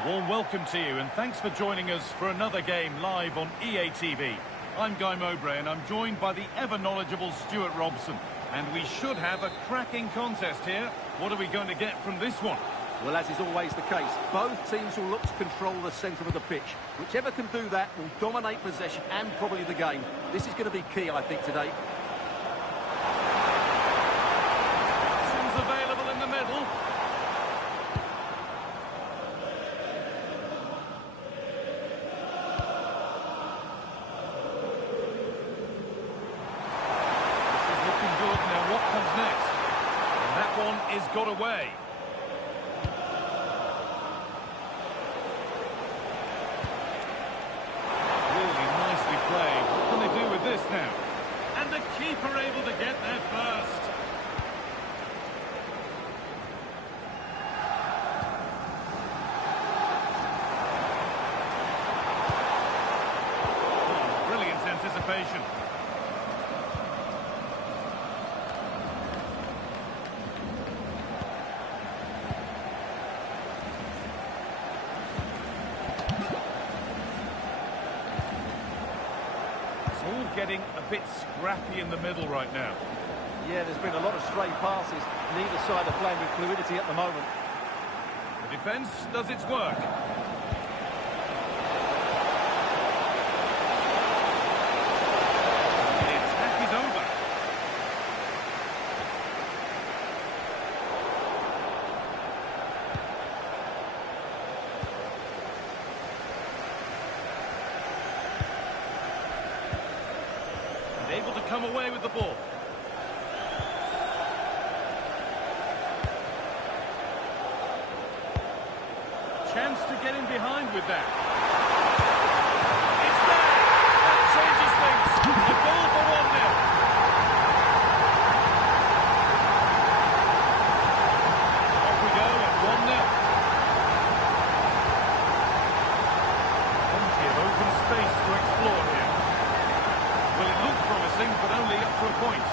A warm welcome to you and thanks for joining us for another game live on EA TV. I'm Guy Mowbray and I'm joined by the ever-knowledgeable Stuart Robson. And we should have a cracking contest here. What are we going to get from this one? Well, as is always the case, both teams will look to control the centre of the pitch. Whichever can do that will dominate possession and probably the game. This is going to be key, I think, today. Options available in the middle. Is got away. Really nicely played. What can they do with this now? And the keeper able to get there first. Oh, brilliant anticipation. Getting a bit scrappy in the middle right now. Yeah, there's been a lot of stray passes. Neither side are playing with fluidity at the moment. The defence does its work. The attack is over. Able to come away with the ball. Chance to get in behind with that. It's there! That changes things. A goal for 1-0. Off we go at 1-0. Plenty of open space to explore here. Well, it looked promising, but only up to a point.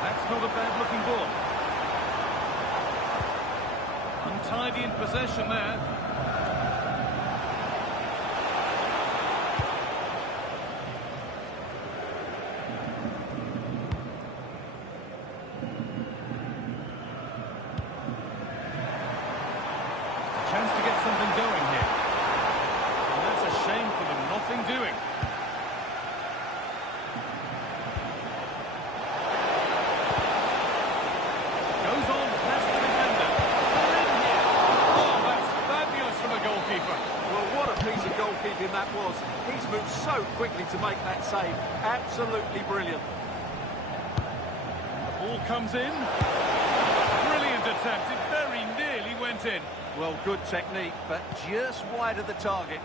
That's not a bad-looking ball. Untidy in possession there. Chance to get something going here. And that's a shame for them, nothing doing. Goes on past the defender. They're in here. Oh, that's fabulous from a goalkeeper. Well, what a piece of goalkeeping that was. He's moved so quickly to make that save. Absolutely brilliant. The ball comes in. Brilliant attempt. It very nearly went in. Well, good technique, but just wide of the target.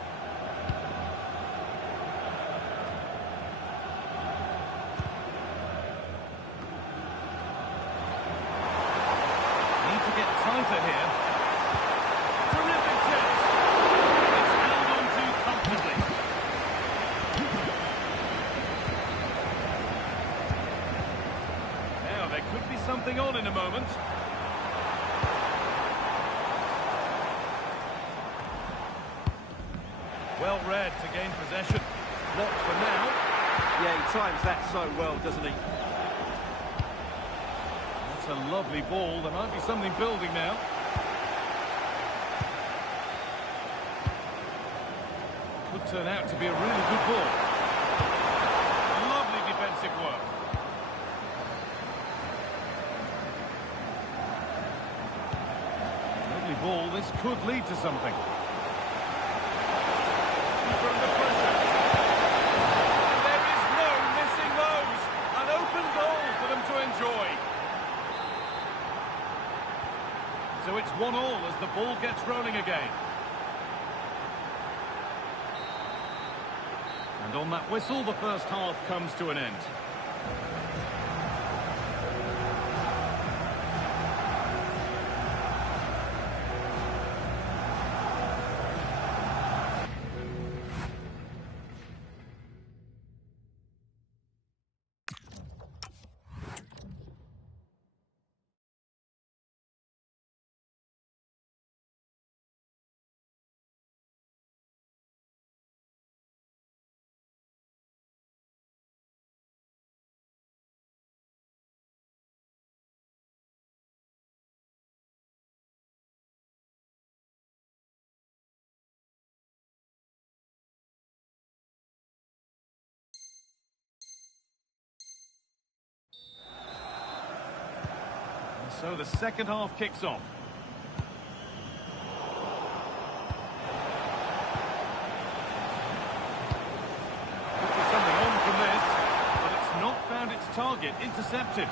Need to get tighter here. Terrific chance. It's held on to comfortably. Now, there could be something on in a moment. Well read to gain possession. Blocked for now. Yeah, he times that so well, doesn't he? That's a lovely ball. There might be something building now. Could turn out to be a really good ball. Lovely defensive work. Lovely ball. This could lead to something. From the pressure. And there is no missing those. An open goal for them to enjoy. So it's 1-1 as the ball gets rolling again. And on that whistle, the first half comes to an end. So the second half kicks off. Could be something on from this, but it's not found its target. Intercepted.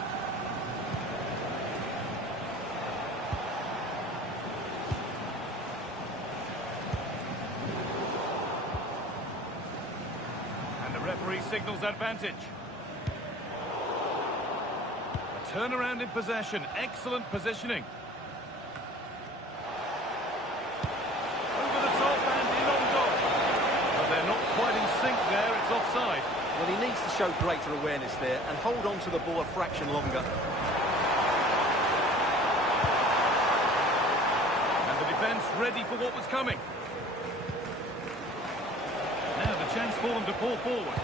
And the referee signals advantage. Turnaround in possession, excellent positioning. Over the top and in on goal. But they're not quite in sync there, it's offside. Well, he needs to show greater awareness there and hold on to the ball a fraction longer. And the defence ready for what was coming. Now the chance for them to pull forward.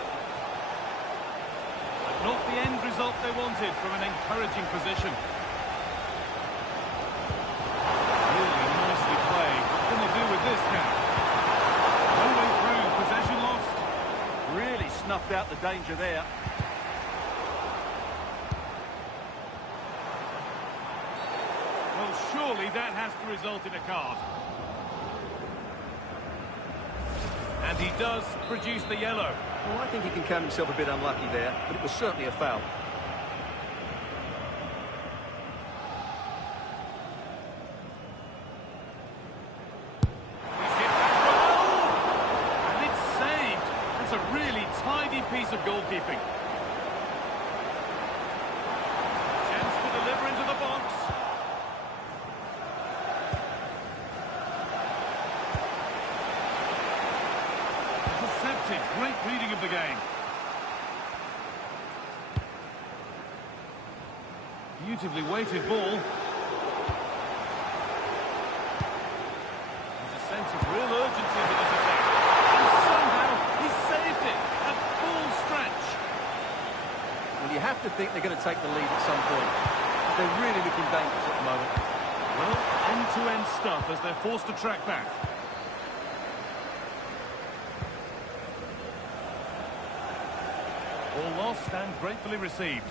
Not the end result they wanted from an encouraging position. Really nicely played. What can they do with this now? No way through. Possession lost. Really snuffed out the danger there. Well, surely that has to result in a card. And he does produce the yellow. Well, I think he can count himself a bit unlucky there, but it was certainly a foul. He's hit that goal! And it's saved. That's a really tidy piece of goalkeeping. Chance to deliver into the box. Intercepted. Great reading of the game. Beautifully weighted ball. There's a sense of real urgency to this attack. And somehow he saved it at full stretch. Well, you have to think they're going to take the lead at some point. They're really looking dangerous at the moment. Well, end-to-end stuff as they're forced to track back. All lost and gratefully received.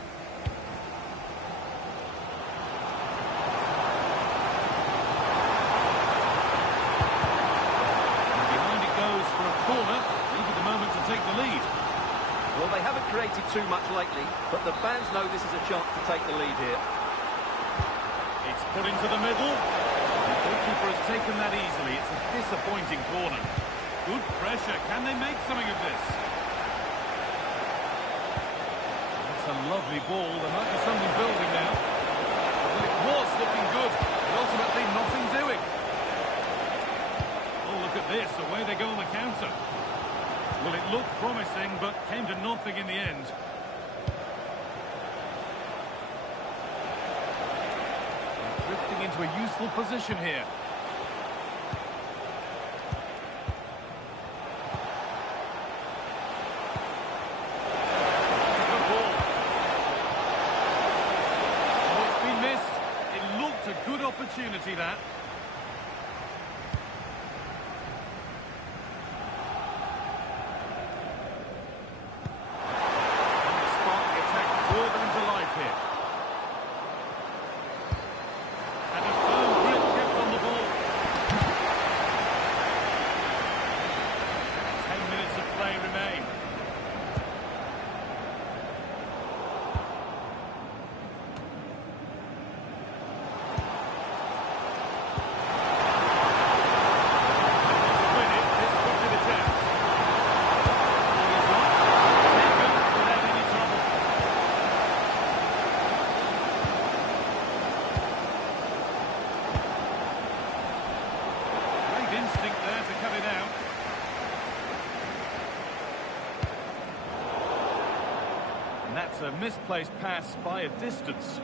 And behind it goes for a corner. Maybe the moment to take the lead. Well, they haven't created too much lately, but the fans know this is a chance to take the lead here. It's put into the middle. The goalkeeper has taken that easily. It's a disappointing corner. Good pressure. Can they make something of this? That's a lovely ball. There might be something building now. Well, it was looking good, but ultimately nothing doing. Oh, look at this. Away they go on the counter. Well, it looked promising, but came to nothing in the end. Drifting into a useful position here. It's a good ball. Oh, it's been missed. It looked a good opportunity, that. Instinct there to cut it out. And that's a misplaced pass by a distance.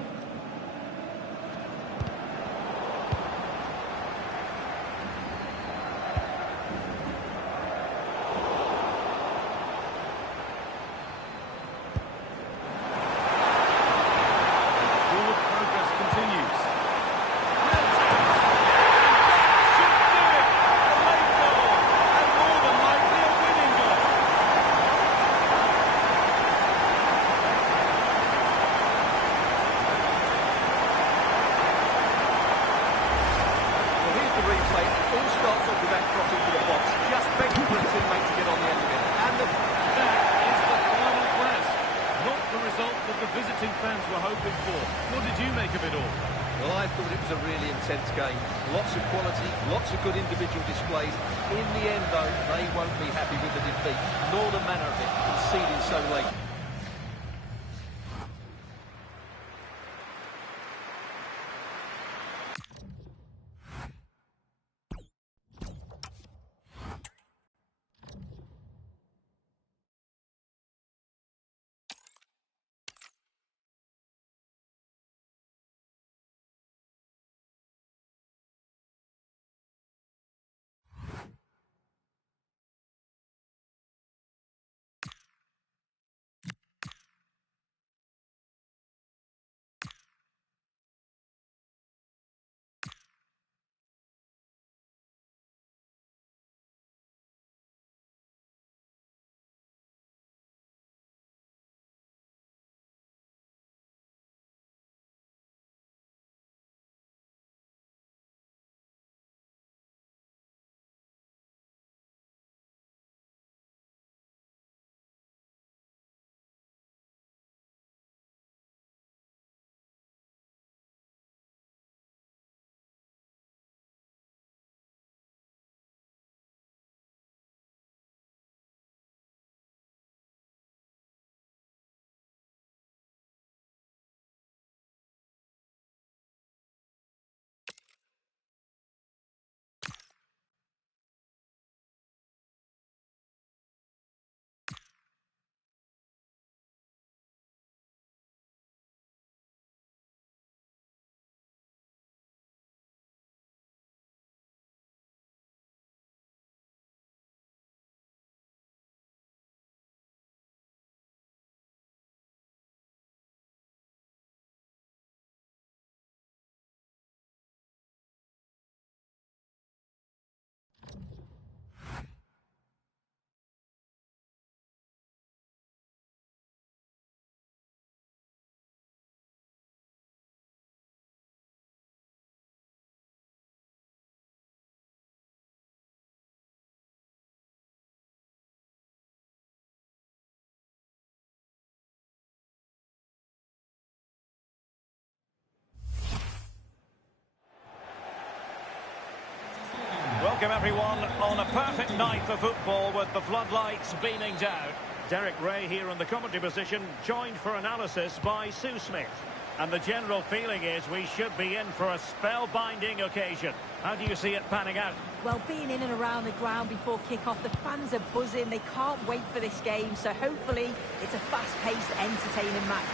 Forward progress continues. sporting fans were hoping for. What did you make of it all? Well, I thought it was a really intense game. Lots of quality, lots of good individual displays. In the end, though, they won't be happy with the defeat, nor the manner of it, conceding so late. Welcome everyone on a perfect night for football with the floodlights beaming down. Derek Ray here in the commentary position, joined for analysis by Sue Smith. And the general feeling is we should be in for a spellbinding occasion. How do you see it panning out? Well, being in and around the ground before kick-off, the fans are buzzing. They can't wait for this game, so hopefully it's a fast-paced, entertaining match.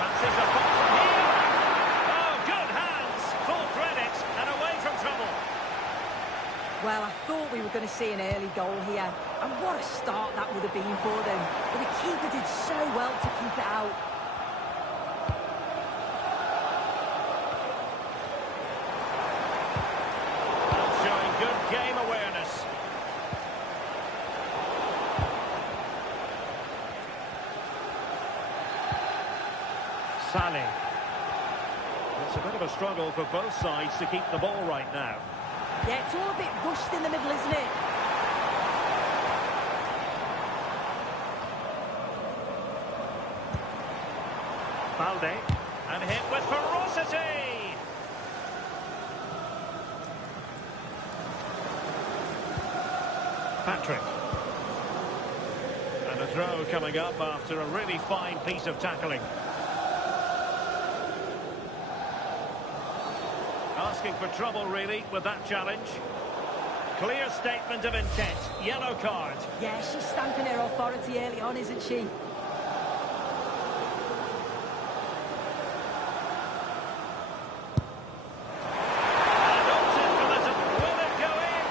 Fancies a ball from here. Oh, good hands. Full credit and away from trouble. Well, I thought we were going to see an early goal here. And what a start that would have been for them. But the keeper did so well to keep it out. Showing good game awareness. Sané. It's a bit of a struggle for both sides to keep the ball right now. Yeah, it's all a bit rushed in the middle, isn't it? Balde. And hit with ferocity. Patrick. And a throw coming up after a really fine piece of tackling. Asking for trouble, really, with that challenge. Clear statement of intent. Yellow card. Yeah, she's stamping her authority early on, isn't she? And opted for the... Will it go in?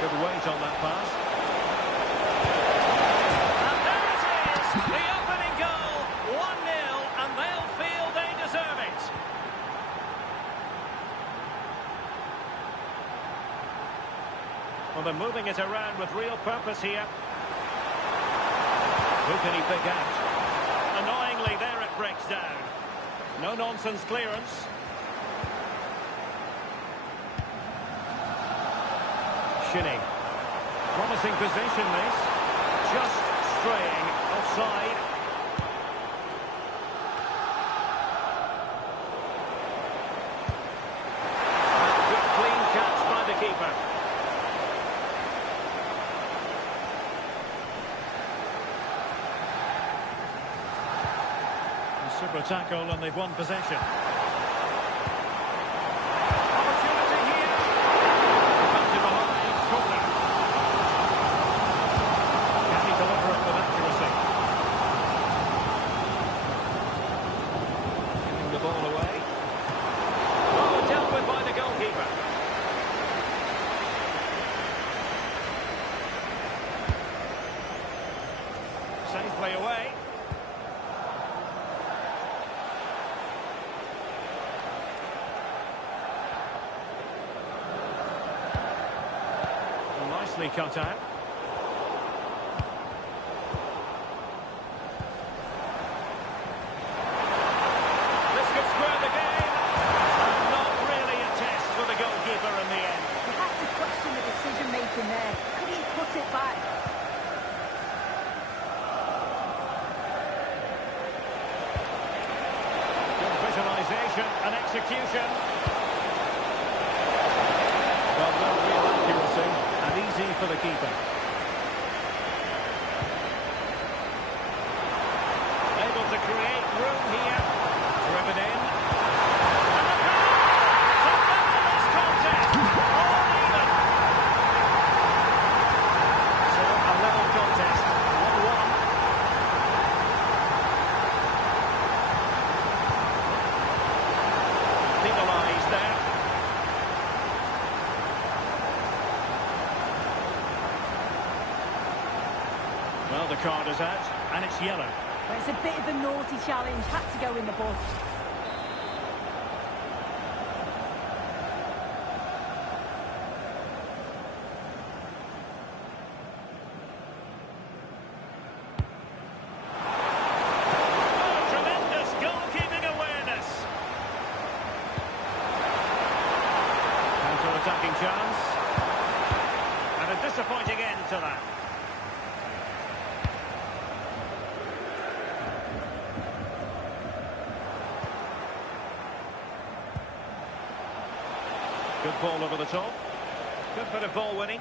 Good weight on that pass. The opening goal, 1-0, and they'll feel they deserve it. Well, they're moving it around with real purpose here. Who can he pick out? Annoyingly, there it breaks down. No-nonsense clearance. positioning. Promising position, this. Just straying offside. Good clean catch by the keeper. A super tackle and they've won possession. Opportunity here. Back to behind, kool. Can he deliver it with accuracy? Giving the ball away. Oh, dealt with by the goalkeeper. Safely away. Nicely cut out. This could square the game. And not really a test for the goalkeeper in the end. You have to question the decision-making there. Could he put it back? Good visualisation and execution. Well, no real accuracy and easy for the keeper. Able to create room here. Driven in. And the goal! It's a fabulous contest. All even. So, a level contest. 1-1. Penalised there. Well, the card is out, and it's yellow. Well, it's a bit of a naughty challenge. Had to go in the book. Oh, tremendous goalkeeping awareness. Counter-attacking chance. And a disappointing end to that. Good ball over the top. Good bit of ball winning.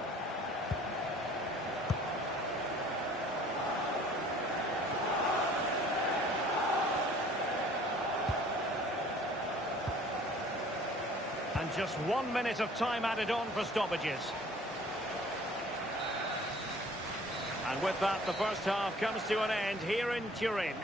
And just 1 minute of time added on for stoppages. And with that, the first half comes to an end here in Turin.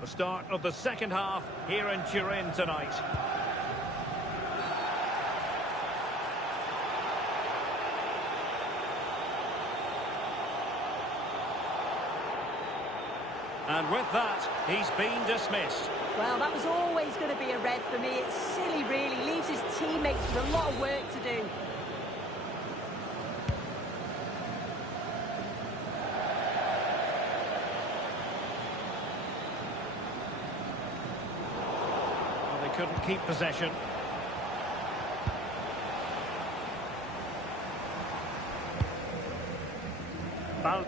The start of the second half here in Turin tonight. And with that, he's been dismissed. Well, that was always going to be a red for me. It's silly, really. Leaves his teammates with a lot of work to do. Couldn't keep possession. Balde.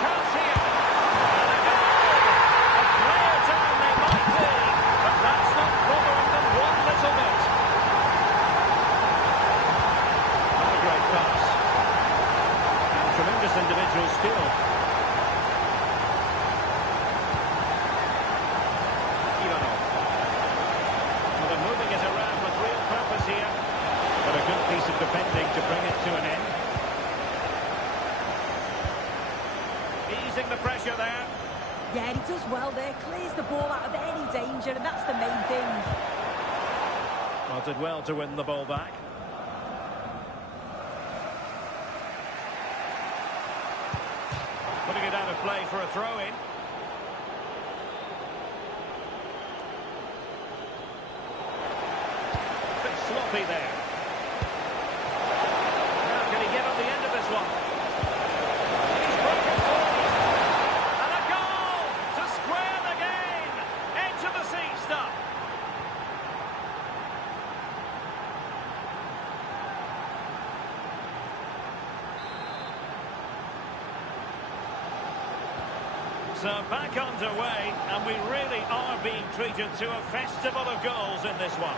Chance here. And a goal. A player down they might be, but that's not bothering them one little bit. What a great pass. And tremendous individual skill. easing the pressure there. Yeah, he does well there. Clears the ball out of any danger, and that's the main thing. Well, did well to win the ball back. Putting it out of play for a throw-in. Bit sloppy there. Now can he get on the end of this one? He's broken forward. And a goal to square the game. Edge of the seat stuff. So back underway, and we really are being treated to a festival of goals in this one.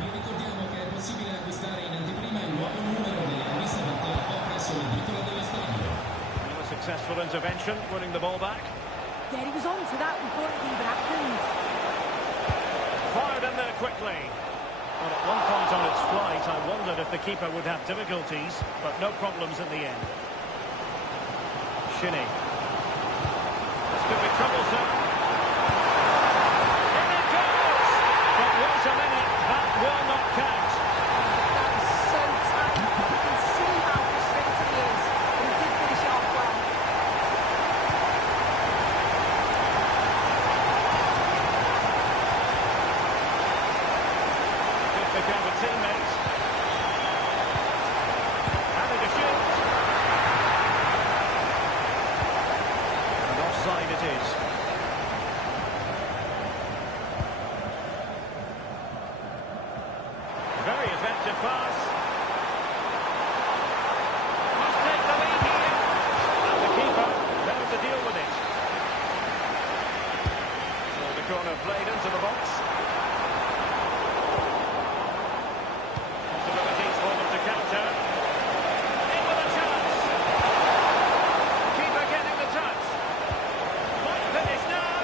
Vi ricordiamo che è possibile acquistare in anteprima il nuovo numero della rivista del tempo presso l'edicola dello stadio. A successful intervention, winning the ball back. Yeah, he was on to that before it even happened. Fired in there quickly. Well, at one point on its flight, I wondered if the keeper would have difficulties, but no problems in the end. Shinnie. This could be troublesome. In it goes! But wait a minute, that will not count. That was so tight. You can see how frustrated he is. But he did finish it off well. Could become a teammate. Having to shoot. And offside it is. Very effective pass. Must take the lead here. And the keeper there to deal with it. So the corner played into the box. Possibilities for them to counter. In with a chance. Keeper getting the touch. Might finish now.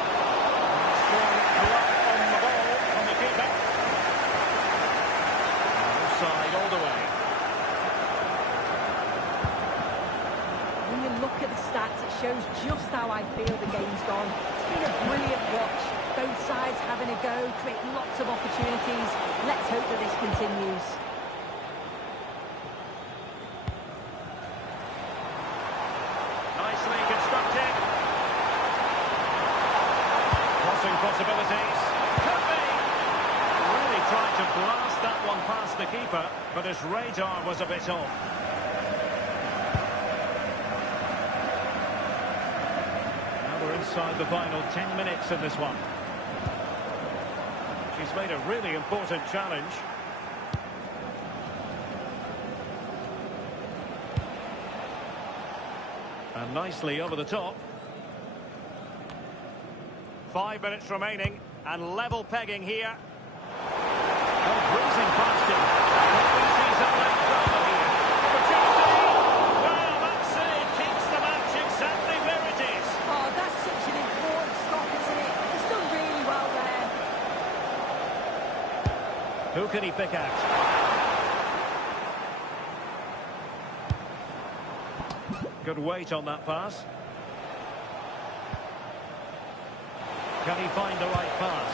Strong block on the ball from the keeper. Offside all the way. When you look at the stats, it shows just how I feel the game's gone. It's been a brilliant watch. Both sides having a go, creating lots of opportunities. Let's hope that this continues. Nicely constructed. Crossing possibilities. Could be. Really tried to blast that one past the keeper, but his radar was a bit off. Now we're inside the final 10 minutes in this one. She's made a really important challenge. And nicely over the top. 5 minutes remaining, and level pegging here. Oh, breezing past him. He sees a late drama here. Opportunity! Well, that's it. Keeps the match exactly where it is. Oh, that's such an important stop, isn't it? He's done really well there. Who can he pick out? Good weight on that pass. Can he find the right pass?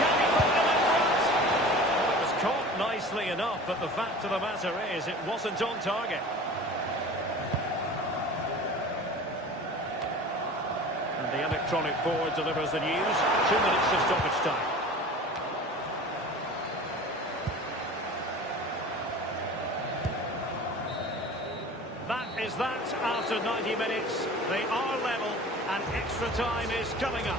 Can he put them in front? Well, it was caught nicely enough, but the fact of the matter is it wasn't on target. And the electronic board delivers the news. 2 minutes of stoppage time. That is that after 90 minutes. They are level and extra time is coming up.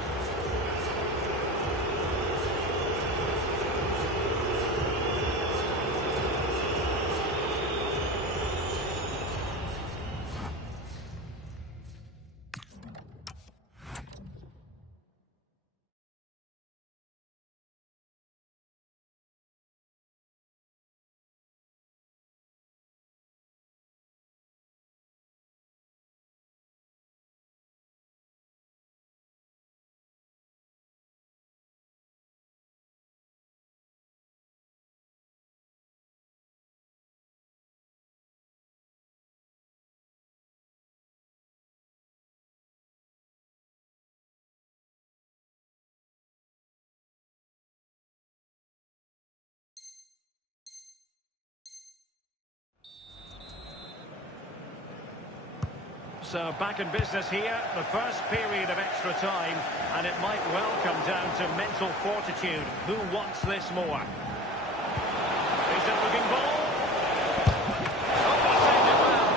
So back in business here, the first period of extra time, and it might well come down to mental fortitude. Who wants this more? Decent looking ball. Oh, he saved it well.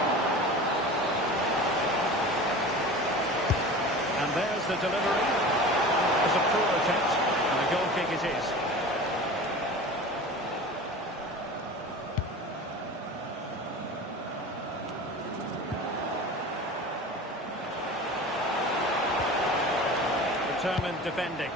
And there's the delivery. It was a poor attempt, and a goal kick it is. Determined defending.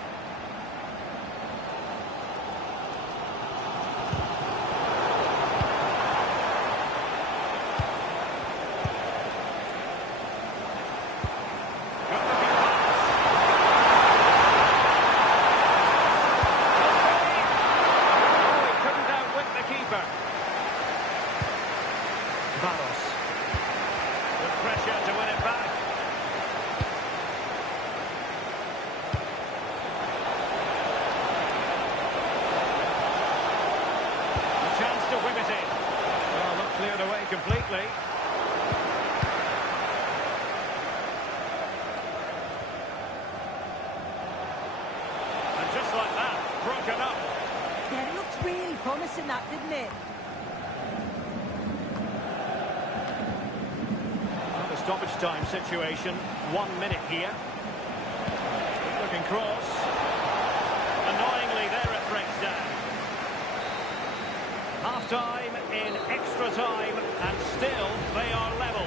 Completely. And just like that, broken up. Yeah, it looked really promising, that, didn't it? Well, the stoppage time situation, 1 minute here. Good looking cross. Annoyingly, there it breaks down. Half-time in extra time, and still they are level.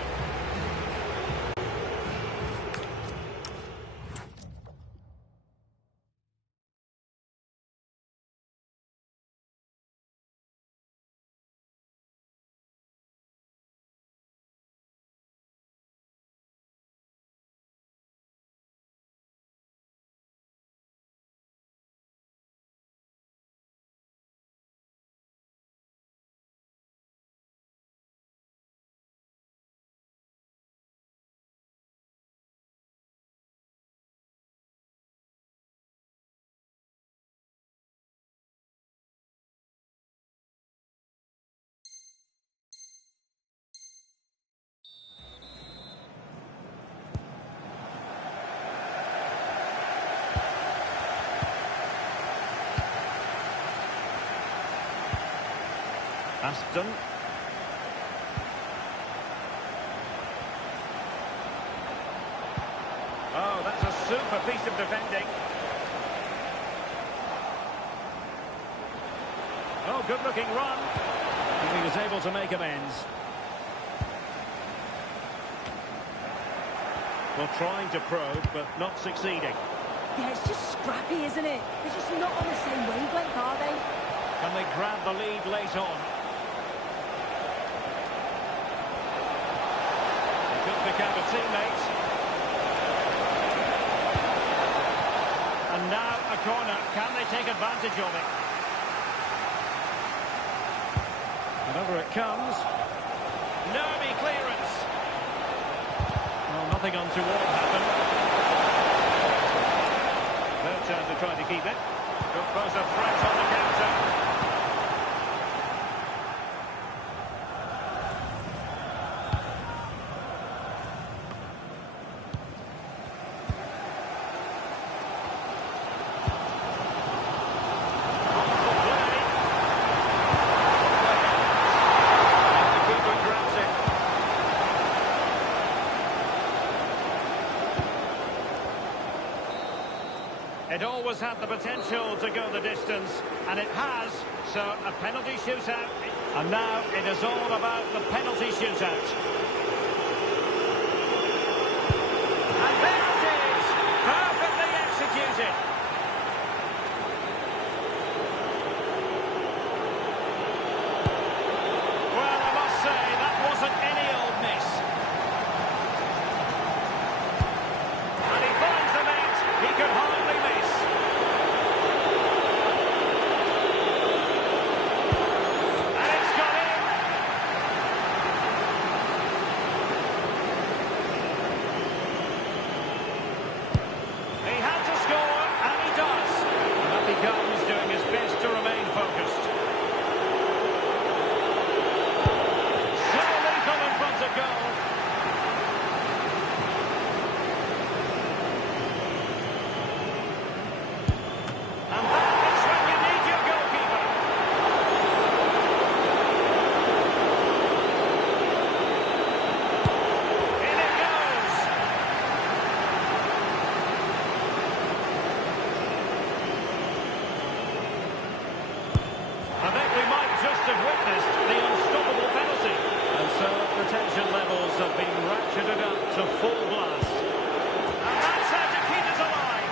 Aston. Oh, that's a super piece of defending. Oh, good-looking run. And he was able to make amends. Well, trying to probe, but not succeeding. Yeah, it's just scrappy, isn't it? They're just not on the same wavelength, are they? Can they grab the lead late on? They could pick out a teammate. And now a corner. Can they take advantage of it? And over it comes. Nervy clearance. Well, nothing untoward happened. Third chance to try to keep it. Could pose a threat on the counter. It always had the potential to go the distance, and it has. So a penalty shootout, and now it is all about the penalty shootout. And there it is, perfectly executed. Well, I must say, that wasn't any old miss. And he finds the net, he could hardly miss. have been ratcheted up to full blast. And that's how to keep us alive.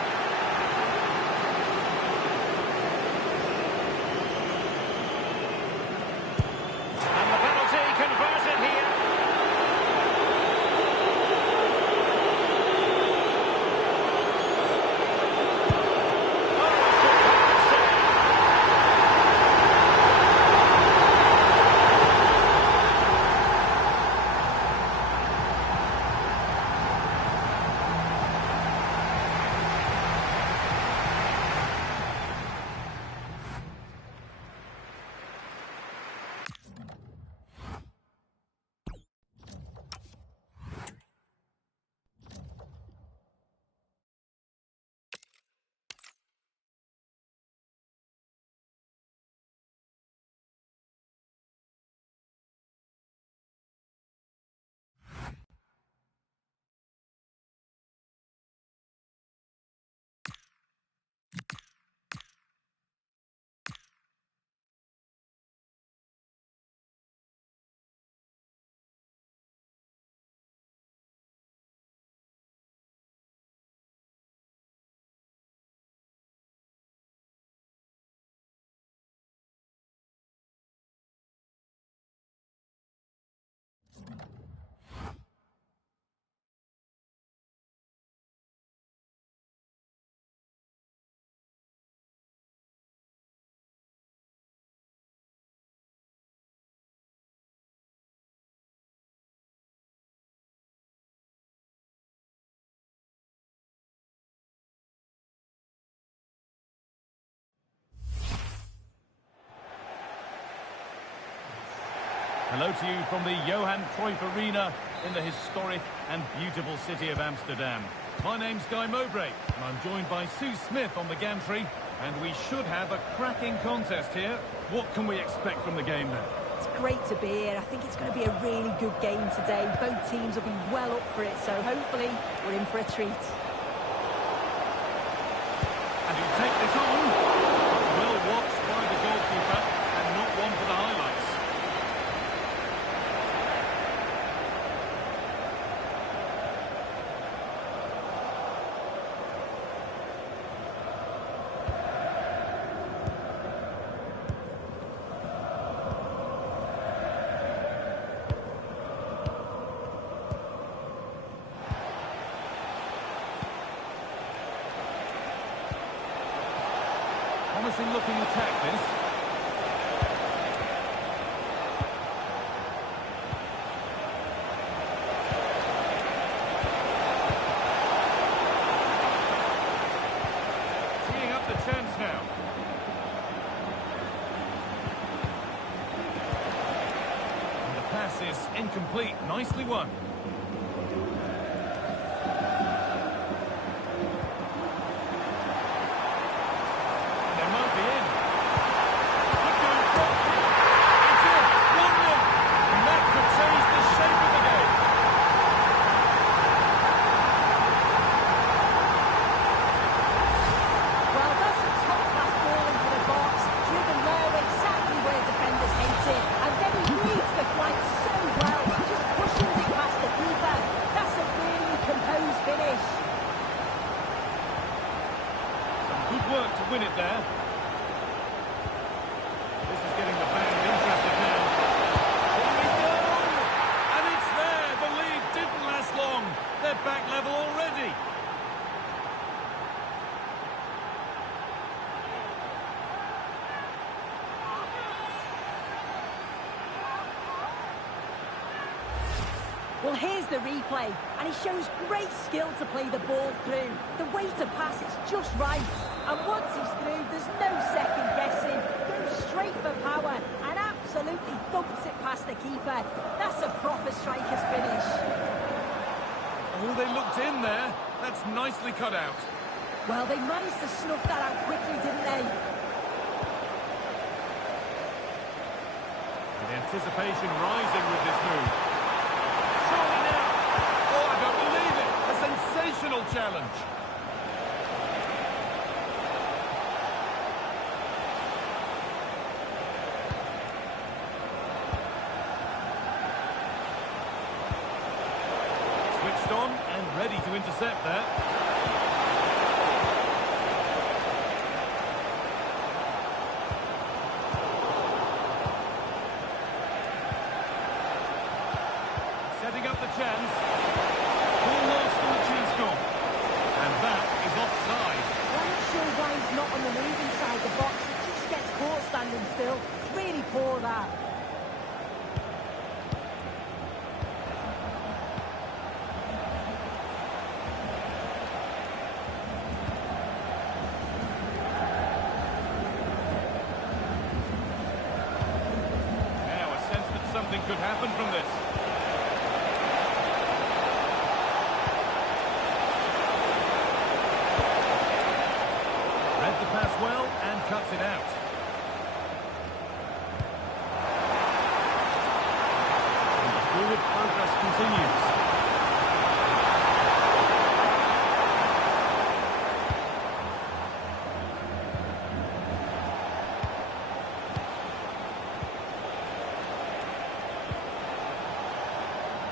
And the penalty converted here. Hello to you from the Johan Cruyff Arena in the historic and beautiful city of Amsterdam. My name's Guy Mowbray, and I'm joined by Sue Smith on the gantry, and we should have a cracking contest here. What can we expect from the game then? It's great to be here. I think it's going to be a really good game today. Both teams will be well up for it, so hopefully we're in for a treat. And you take this on. Well watched by the goalkeeper, and not one for the highlights. Promising looking attack, this. Teeing up the chance now. And the pass is incomplete. Nicely won. Work to win it there. This is getting the fans interested now. Here we go! And it's there! The lead didn't last long. They're back level already. Well, here's the replay, and he shows great skill to play the ball through. The way to pass is just right, and once he's through, there's no second guessing. Goes straight for power, and absolutely thumps it past the keeper. That's a proper striker's finish. Oh, they looked in there. That's nicely cut out. Well, they managed to snuff that out quickly, didn't they? The anticipation rising with this move. Surely now. Oh, I don't believe it. A sensational challenge. Ready to intercept there. Setting up the chance. Ball lost and the chance gone. And that is offside. I'm not sure why he's not on the move inside the box. He just gets caught standing still. It's really poor, that. Now a sense that something could happen from this. Read the pass well and cuts it out. And the forward progress continues.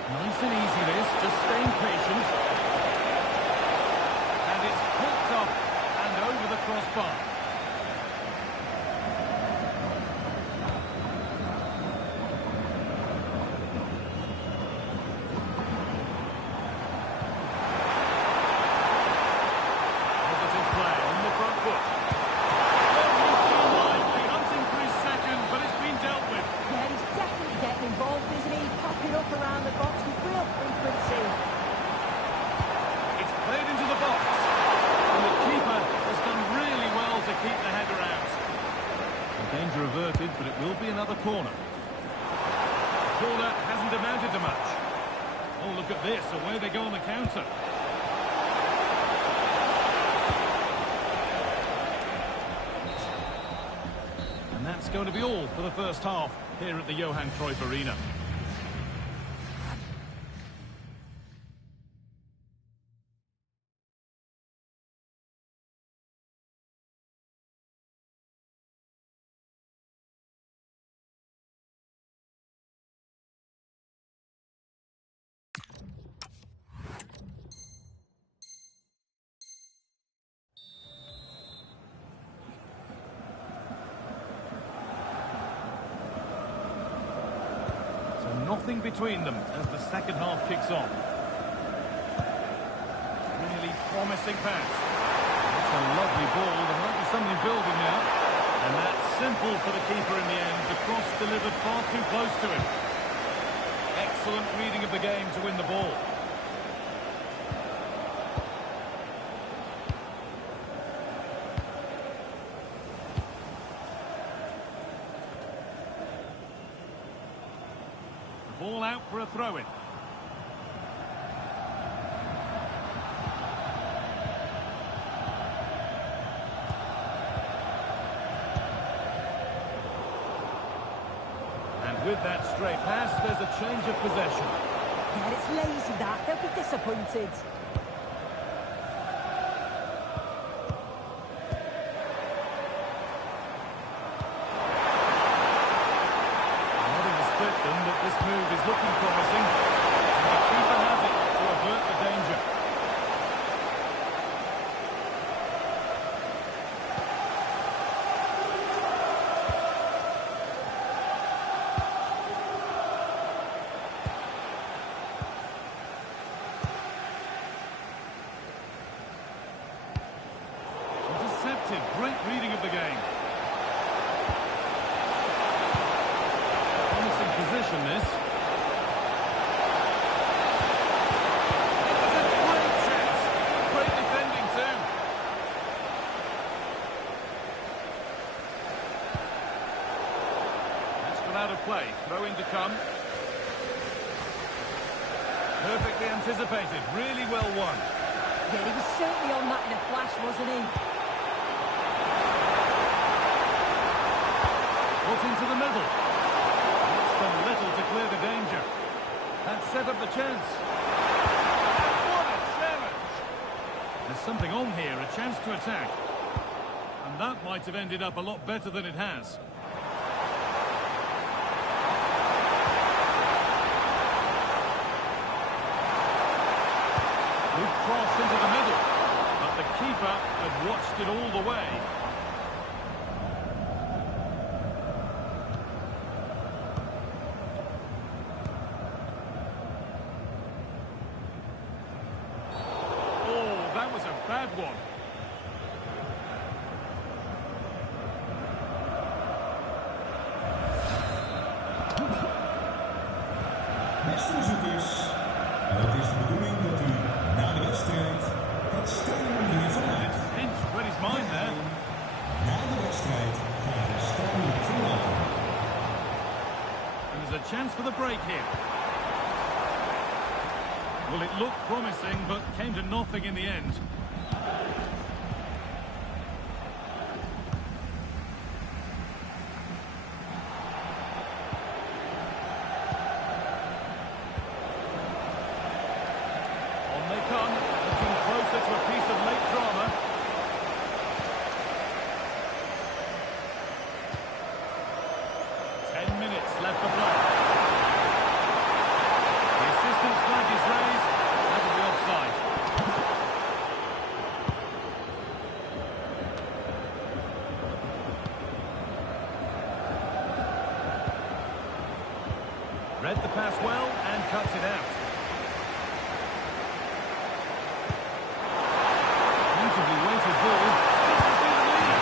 Nice and easy this, just staying patient. And it's hooked up and over the crossbar. Positive play on the front foot. Oh, he's been lively, hunting for his second, but it's been dealt with. Yeah, he's definitely getting involved, isn't he? Popping up around the box with real frequency. It's played into the box. And the keeper has done really well to keep the header out. The danger averted, but it will be another corner. The corner hasn't amounted to much. Oh, look at this. Away they go on the counter. And that's going to be all for the first half here at the Johan Cruyff Arena. Nothing between them as the second half kicks on. Really promising pass. It's a lovely ball. There might be something building now. And that's simple for the keeper in the end. The cross delivered far too close to him. Excellent reading of the game to win the ball. Ball out for a throw-in. And with that stray pass, there's a change of possession. Yeah, it's lazy, that. They'll be disappointed. That this move is looking promising. And the keeper has it to avert the danger. Intercepted. Great reading of the game. Position this. It was a great chance. Great defending too. That's gone out of play. Throw in to come. Perfectly anticipated. Really well won. Yeah, he was certainly on that in a flash, wasn't he? Put into the middle. Done little to clear the danger. And set up the chance. What a challenge! There's something on here, a chance to attack. And that might have ended up a lot better than it has. Good cross into the middle. But the keeper had watched it all the way. Oh, that was a bad one. Beste bezoekers, het is de bedoeling dat u na de wedstrijd het stadion weer verlaat. Hinch read his mind there. Na de wedstrijd gaan we het stadion verlaten. And there's a chance for the break here. Well, it looked promising, but came to nothing in the end. On they come, looking closer to a piece of late drama. Minutes left to play. The assistant's flag is raised. That will be offside. Read the pass well and cuts it out. Beautifully weighted ball. This is in the lead.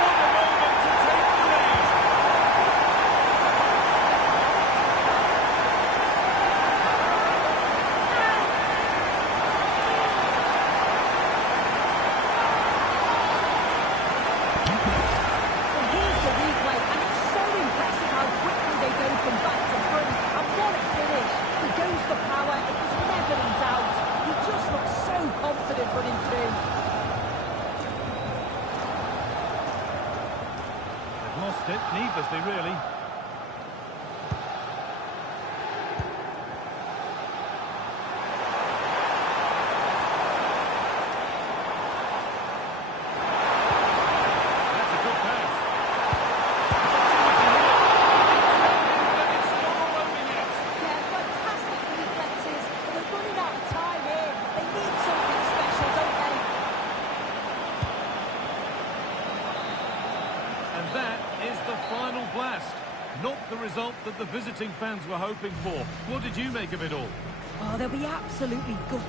What a moment to take the lead. Well, here's the replay, and it's so impressive how quickly they go from back to front. And what a finish. He goes for power. It was never in doubt. He just looks so confident running through. They've lost it needlessly, really. And that is the final blast. Not the result that the visiting fans were hoping for. What did you make of it all? Oh, they'll be absolutely good.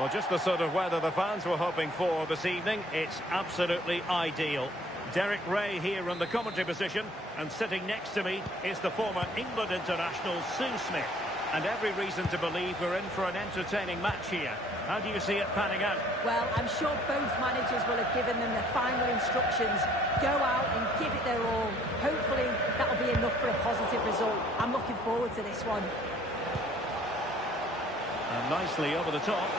Well, just the sort of weather the fans were hoping for this evening. It's absolutely ideal. Derek Ray here in the commentary position, and sitting next to me is the former England international Sue Smith. And every reason to believe we're in for an entertaining match here. How do you see it panning out? Well, I'm sure both managers will have given them the final instructions. Go out and give it their all. Hopefully, that'll be enough for a positive result. I'm looking forward to this one. And nicely over the top.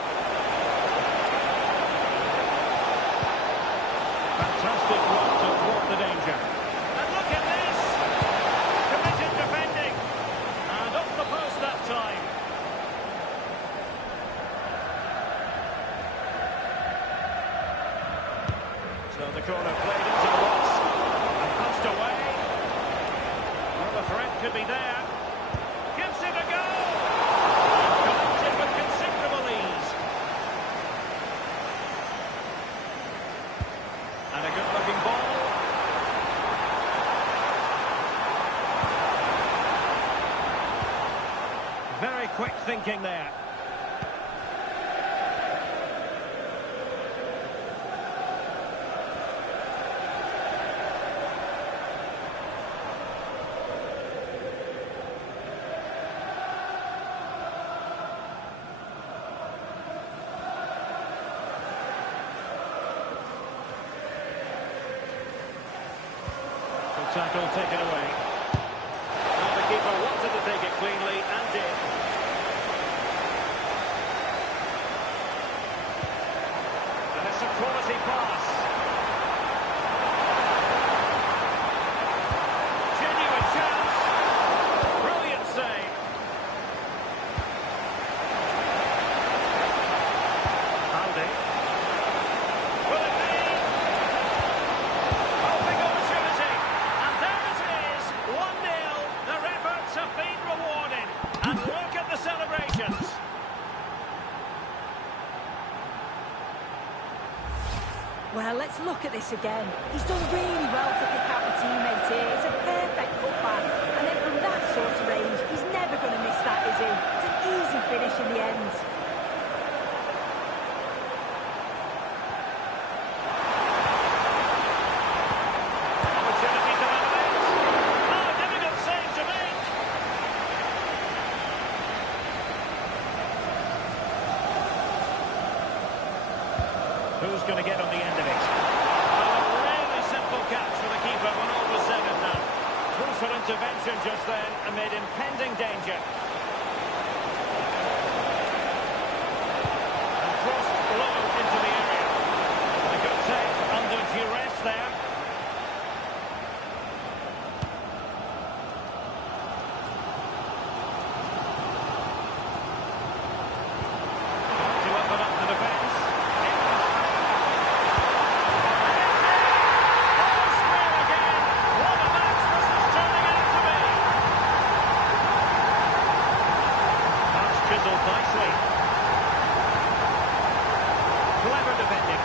Fantastic run to thwart the danger. And look at this! Committed defending. And off the post that time. So the corner played into the box. And punched away. Well, the threat could be there. Gives it a go! Collected with considerable ease. And a good-looking ball. Very quick thinking there. Tackle taken away. Well, the keeper wanted to take it cleanly and did. And it's a quality pass. Genuine chance. Brilliant save. Howdy. Will it be? Perfect opportunity. 1-0, their efforts have been rewarded. And look at the celebrations. Well, let's look at this again. He's done really well to pick out the teammate here. It's a perfect cutback. And then from that sort of range, he's never going to miss that, is he? It's an easy finish in the end. Who's going to get on the end of it? Well, a really simple catch for the keeper when all was said and done. Crucial intervention just then amid impending danger. And crossed low into the area. A good take under duress there. To open up the defence. Nicely. Clever defending.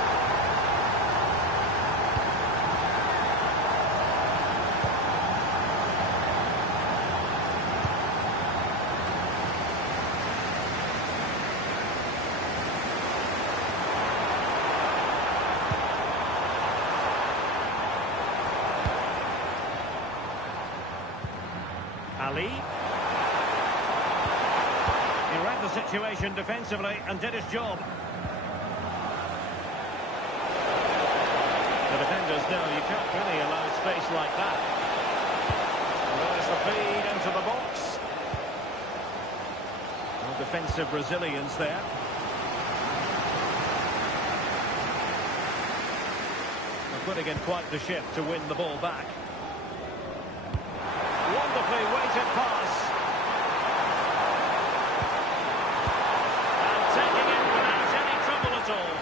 Ali. He read the situation defensively and did his job. The defenders know you can't really allow space like that. There's the feed into the box. No defensive resilience there. They're putting in quite the shift to win the ball back. Wonderfully weighted pass. Taking it without any trouble at all.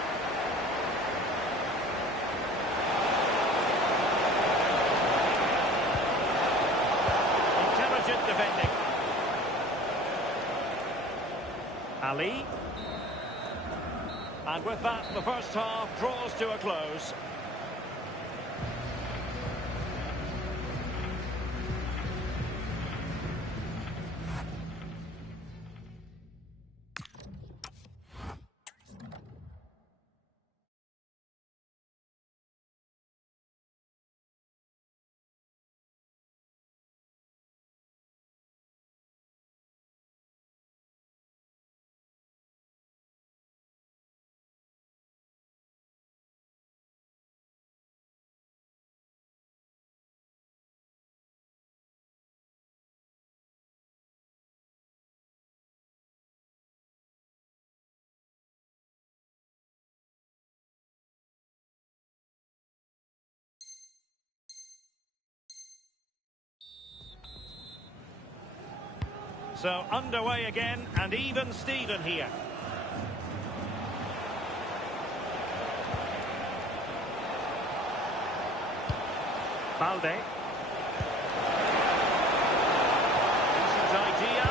Intelligent defending. Ali. And with that, the first half draws to a close. So underway again, and even Steven here. Balde. Decent idea.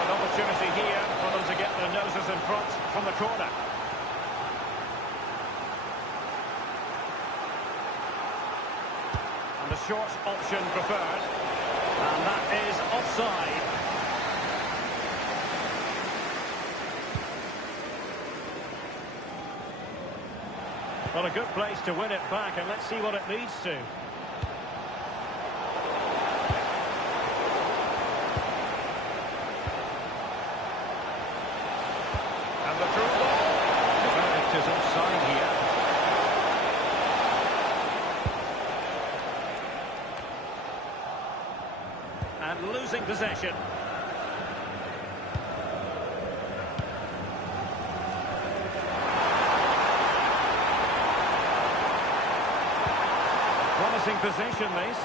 An opportunity here for them to get their noses in front from the corner. And the short option preferred. And that is offside. Well, a good place to win it back, and let's see what it leads to. And the through ball. The verdict is offside here. And losing possession. Promising possession, this.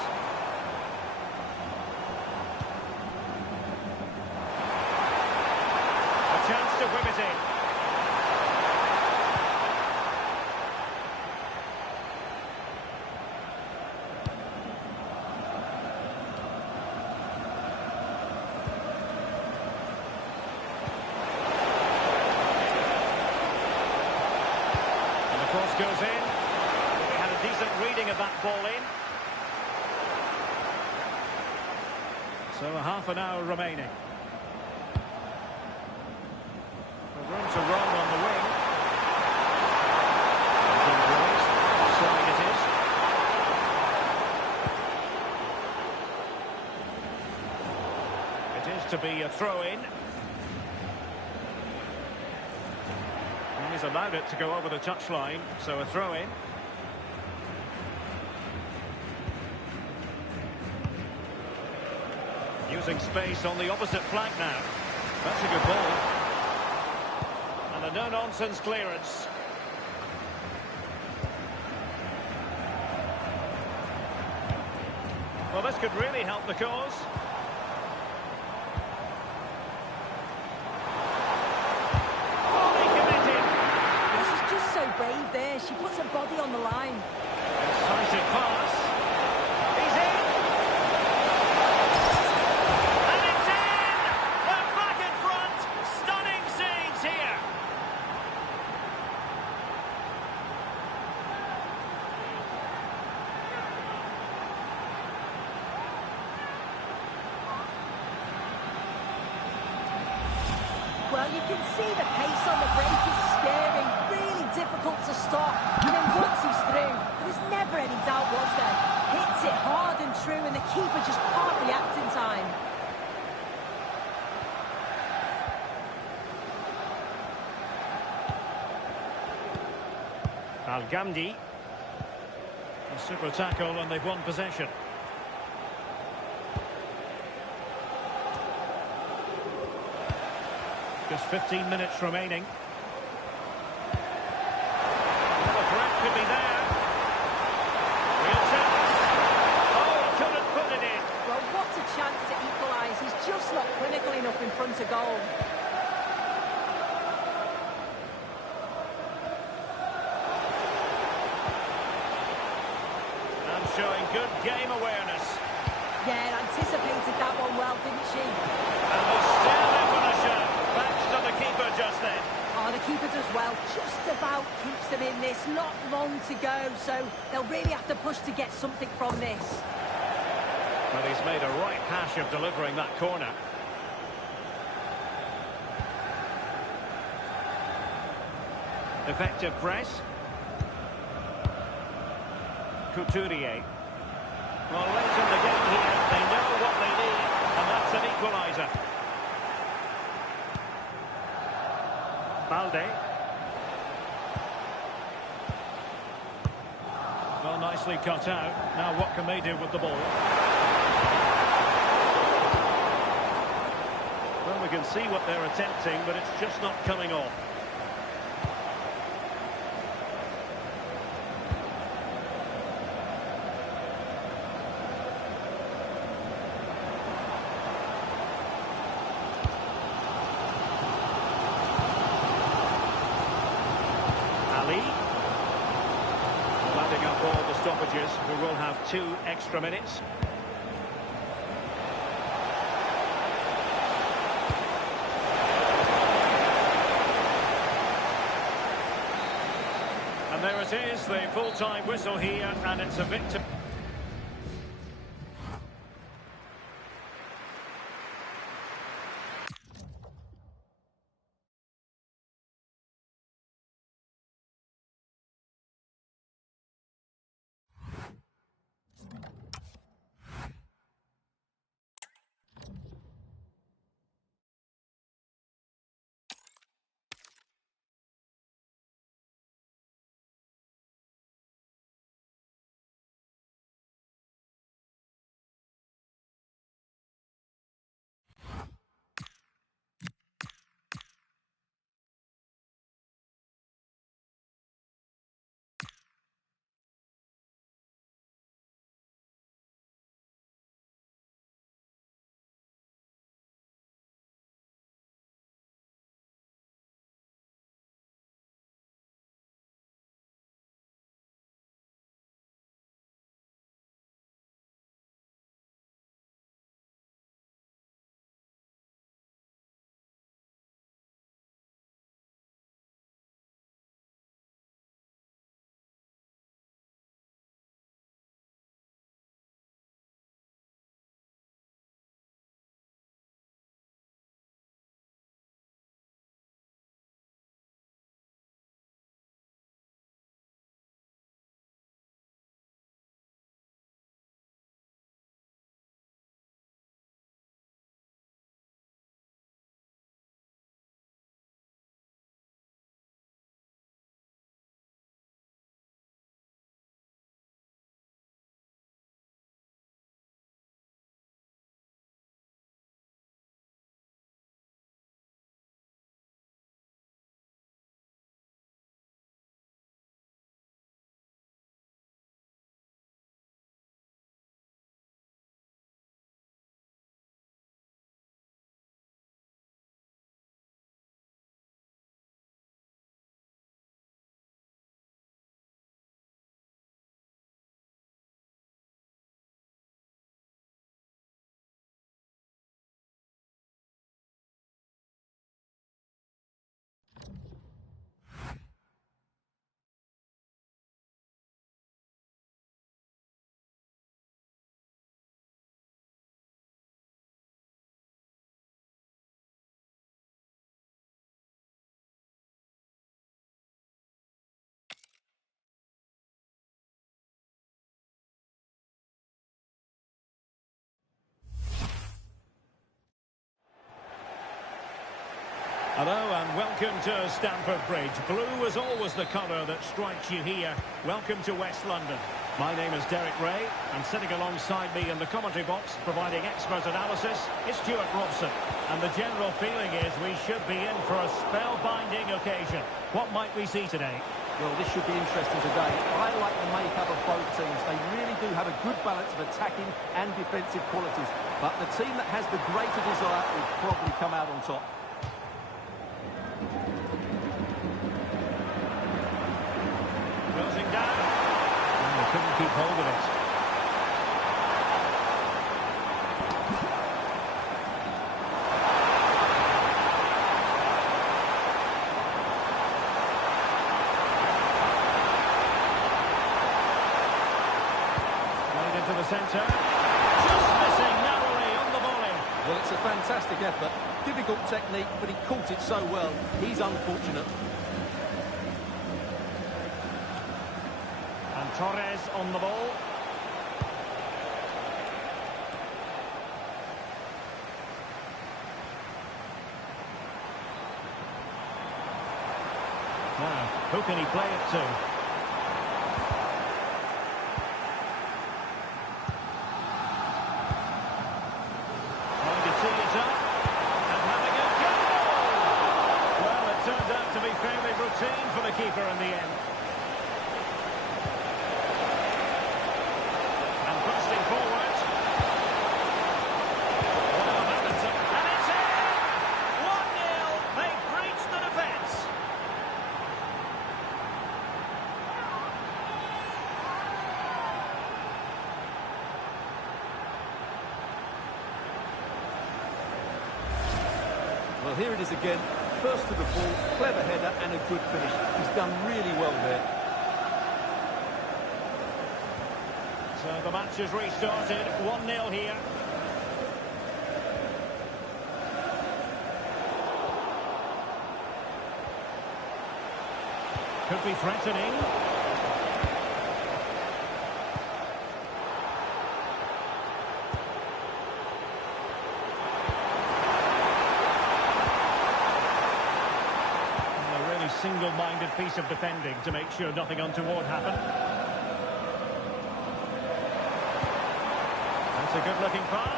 A chance to whip it in. And the cross goes in. They had a decent reading of that ball in. So a half an hour remaining. The room to roam on the wing. Offside it is. It is to be a throw-in. And he's allowed it to go over the touchline, so a throw-in. Using space on the opposite flank now. That's a good ball. And a no-nonsense clearance. Well, this could really help the cause. Fully committed. Well, she's just so brave there. She puts her body on the line. Decisive pass. He's in. And it's in! They're back in front. Stunning scenes here. Well, you can see the pace on the break is scary, really difficult to stop. And then once he's through, there was never any doubt, was there? Hits it hard and true, and the keeper just can't react in time. Al-Ghamdi. A super tackle, and they've won possession. Just 15 minutes remaining. Well, the threat could be there. Real chance. Oh, he couldn't put it in. Well, what a chance to equalise. He's just not clinical enough in front of goal. And showing good game awareness. Yeah, anticipated that one well, didn't she? And the sterling finisher. Thanks to the keeper just then. Oh, the keeper does well. Just about keeps them in this. Not long to go, so they'll really have to push to get something from this. Well, he's made a right hash of delivering that corner. Effective press. Couturier. Well, late in the game here, they know what they need, and that's an equaliser. Balde. Well, nicely cut out. Now what can they do with the ball? Well, we can see what they're attempting, but it's just not coming off. players who will have 2 extra minutes. And there it is, the full-time whistle here, and it's a victory. Hello and welcome to Stamford Bridge. Blue is always the colour that strikes you here. Welcome to West London. My name is Derek Ray, and sitting alongside me in the commentary box, providing expert analysis, is Stuart Robson. And the general feeling is we should be in for a spellbinding occasion. What might we see today? Well, this should be interesting today. I like the makeup of both teams. They really do have a good balance of attacking and defensive qualities. But the team that has the greater desire will probably come out on top. Closing down. And they couldn't keep hold of it. Played into the centre. Just missing narrowly on the volley. Well, it's a fantastic effort. Difficult technique, but he caught it so well. He's unfortunate. And Torres on the ball. Now, who can he play it to? Trying to tee it up. And having a go! Well, it turned out to be fairly routine for the keeper in the end. And thrusting forward. Well, and it's in! 1-0. They've breached the defence. Well, here it is again. First to the ball, clever header and a good finish. He's done really well there. So the match has restarted. 1-0 here. Could be threatening. A really single-minded piece of defending to make sure nothing untoward happened. That's a good-looking pass.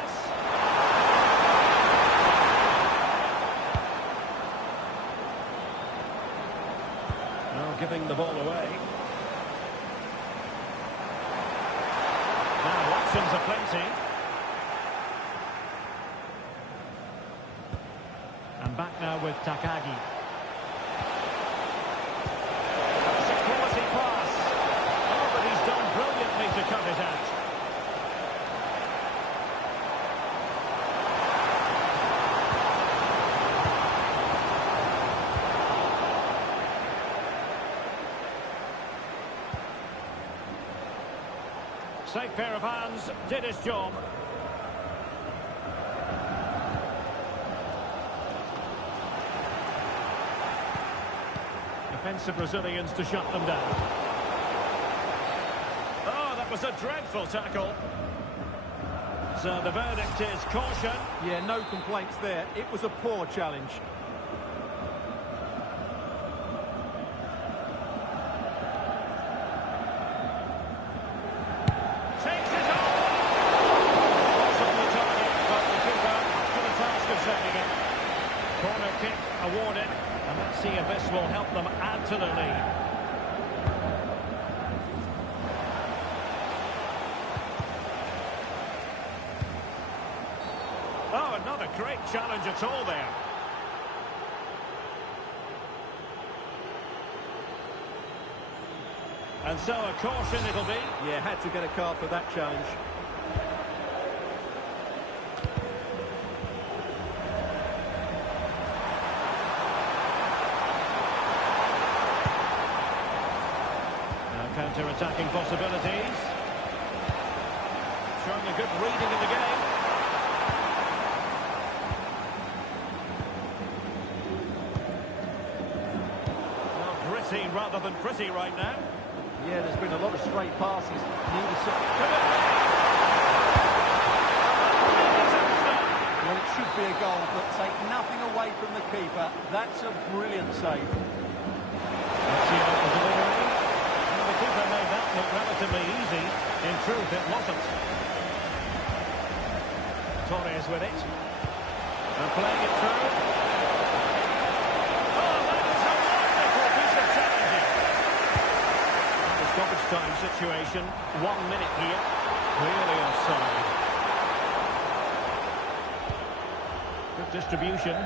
Giving the ball away. Now options are plenty. And back now with Takagi. That's a quality pass. Oh, but he's done brilliantly to cut it out. Safe pair of hands, did his job. Defensive Brazilians to shut them down. Oh, that was a dreadful tackle. So the verdict is caution. Yeah, no complaints there. It was a poor challenge. Awarded, and let's see if this will help them add to the lead. Oh, not a great challenge at all there. And so a caution it'll be. Yeah, had to get a card for that challenge. Counter-attacking possibilities. Showing a good reading of the game. Well, gritty rather than pretty right now. Yeah, there's been a lot of straight passes. Well, it should be a goal, but take nothing away from the keeper. That's a brilliant save. Let's see how the delivery. The keeper made that look relatively easy. In truth, it wasn't. Torres with it. And playing it through. Oh, that is a wonderful piece of challenging. The stoppage time situation. 1 minute here. Clearly offside. Good distribution.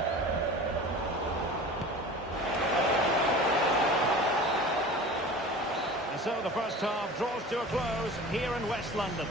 So the first half draws to a close here in West London.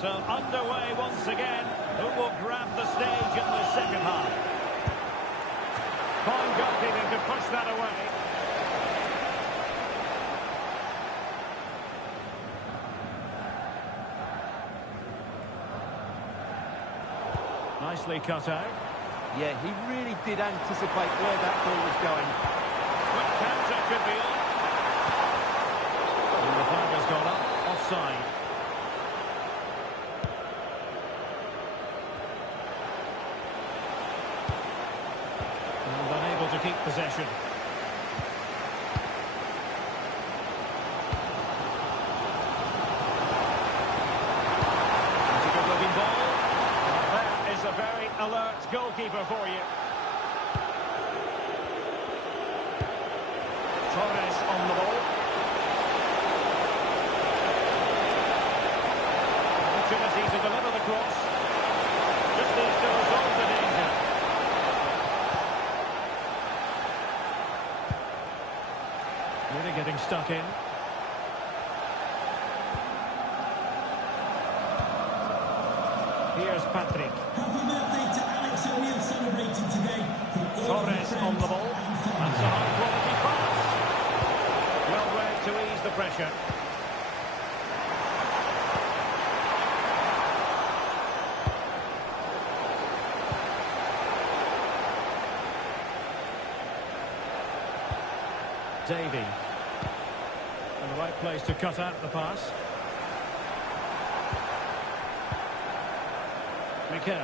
So underway once again. Who will grab the stage in the second half? Fine goalkeeping to push that away. Nicely cut out. Yeah, he really did anticipate where that ball was going. Quick counter could be on. Really getting stuck in. Here's Patrick. Happy birthday to Alex O'Neill celebrating today. Torres on the ball. That's a high-quality pass. Well read to ease the pressure. Davy. In the right place to cut out the pass. Mikel.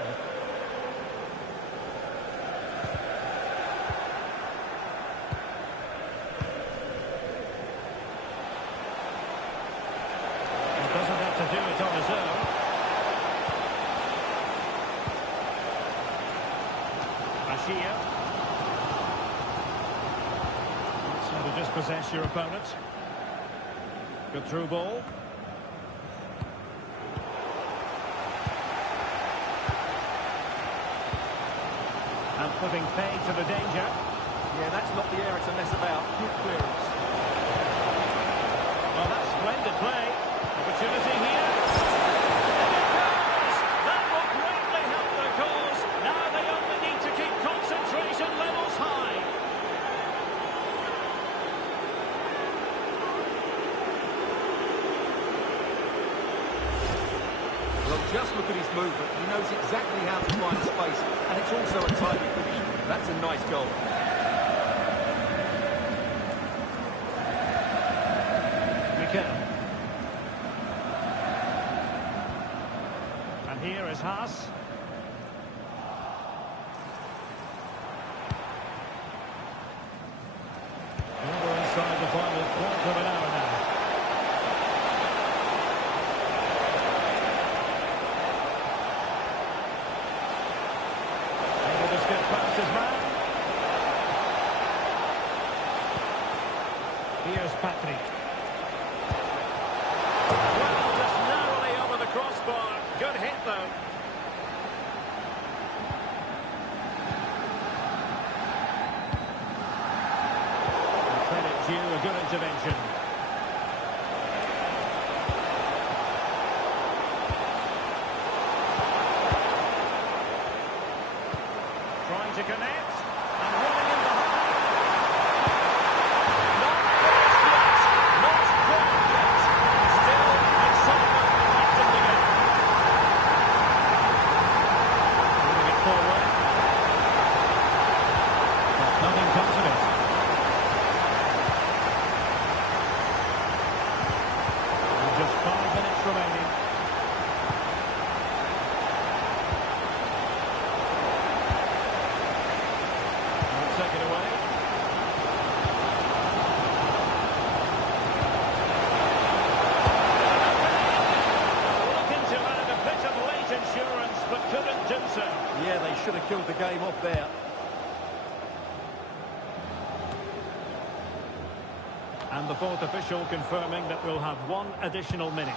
He doesn't have to do it on his own. Ashia. That's how to dispossess your opponent. Good through ball. And putting paid to the danger. Yeah, that's not the area to mess about. Good clearance. Well, that's splendid play. Opportunity here. And it goes! That will greatly help their cause. Now they only need to keep concentration levels high. Well, just look at his movement. He knows exactly how to find space, and it's also a tidy finish. That's a nice goal. Mikel. And here is Haas. Well, we're inside the final quarter of an hour now. Able to skip past his man. Here's Patrick. Well, just narrowly over the crossbar. Good hit, though. Credit due, a good intervention. Trying to connect, and running in behind. Not finished yet, not quite yet. Still excitement left in the game. Moving it forward. But nothing comes of it. Just 5 minutes remaining. We'll take it away. Looking to add a bit of late insurance, but couldn't do so. Yeah, they should have killed the game off there. And the fourth official confirming that we'll have 1 additional minute.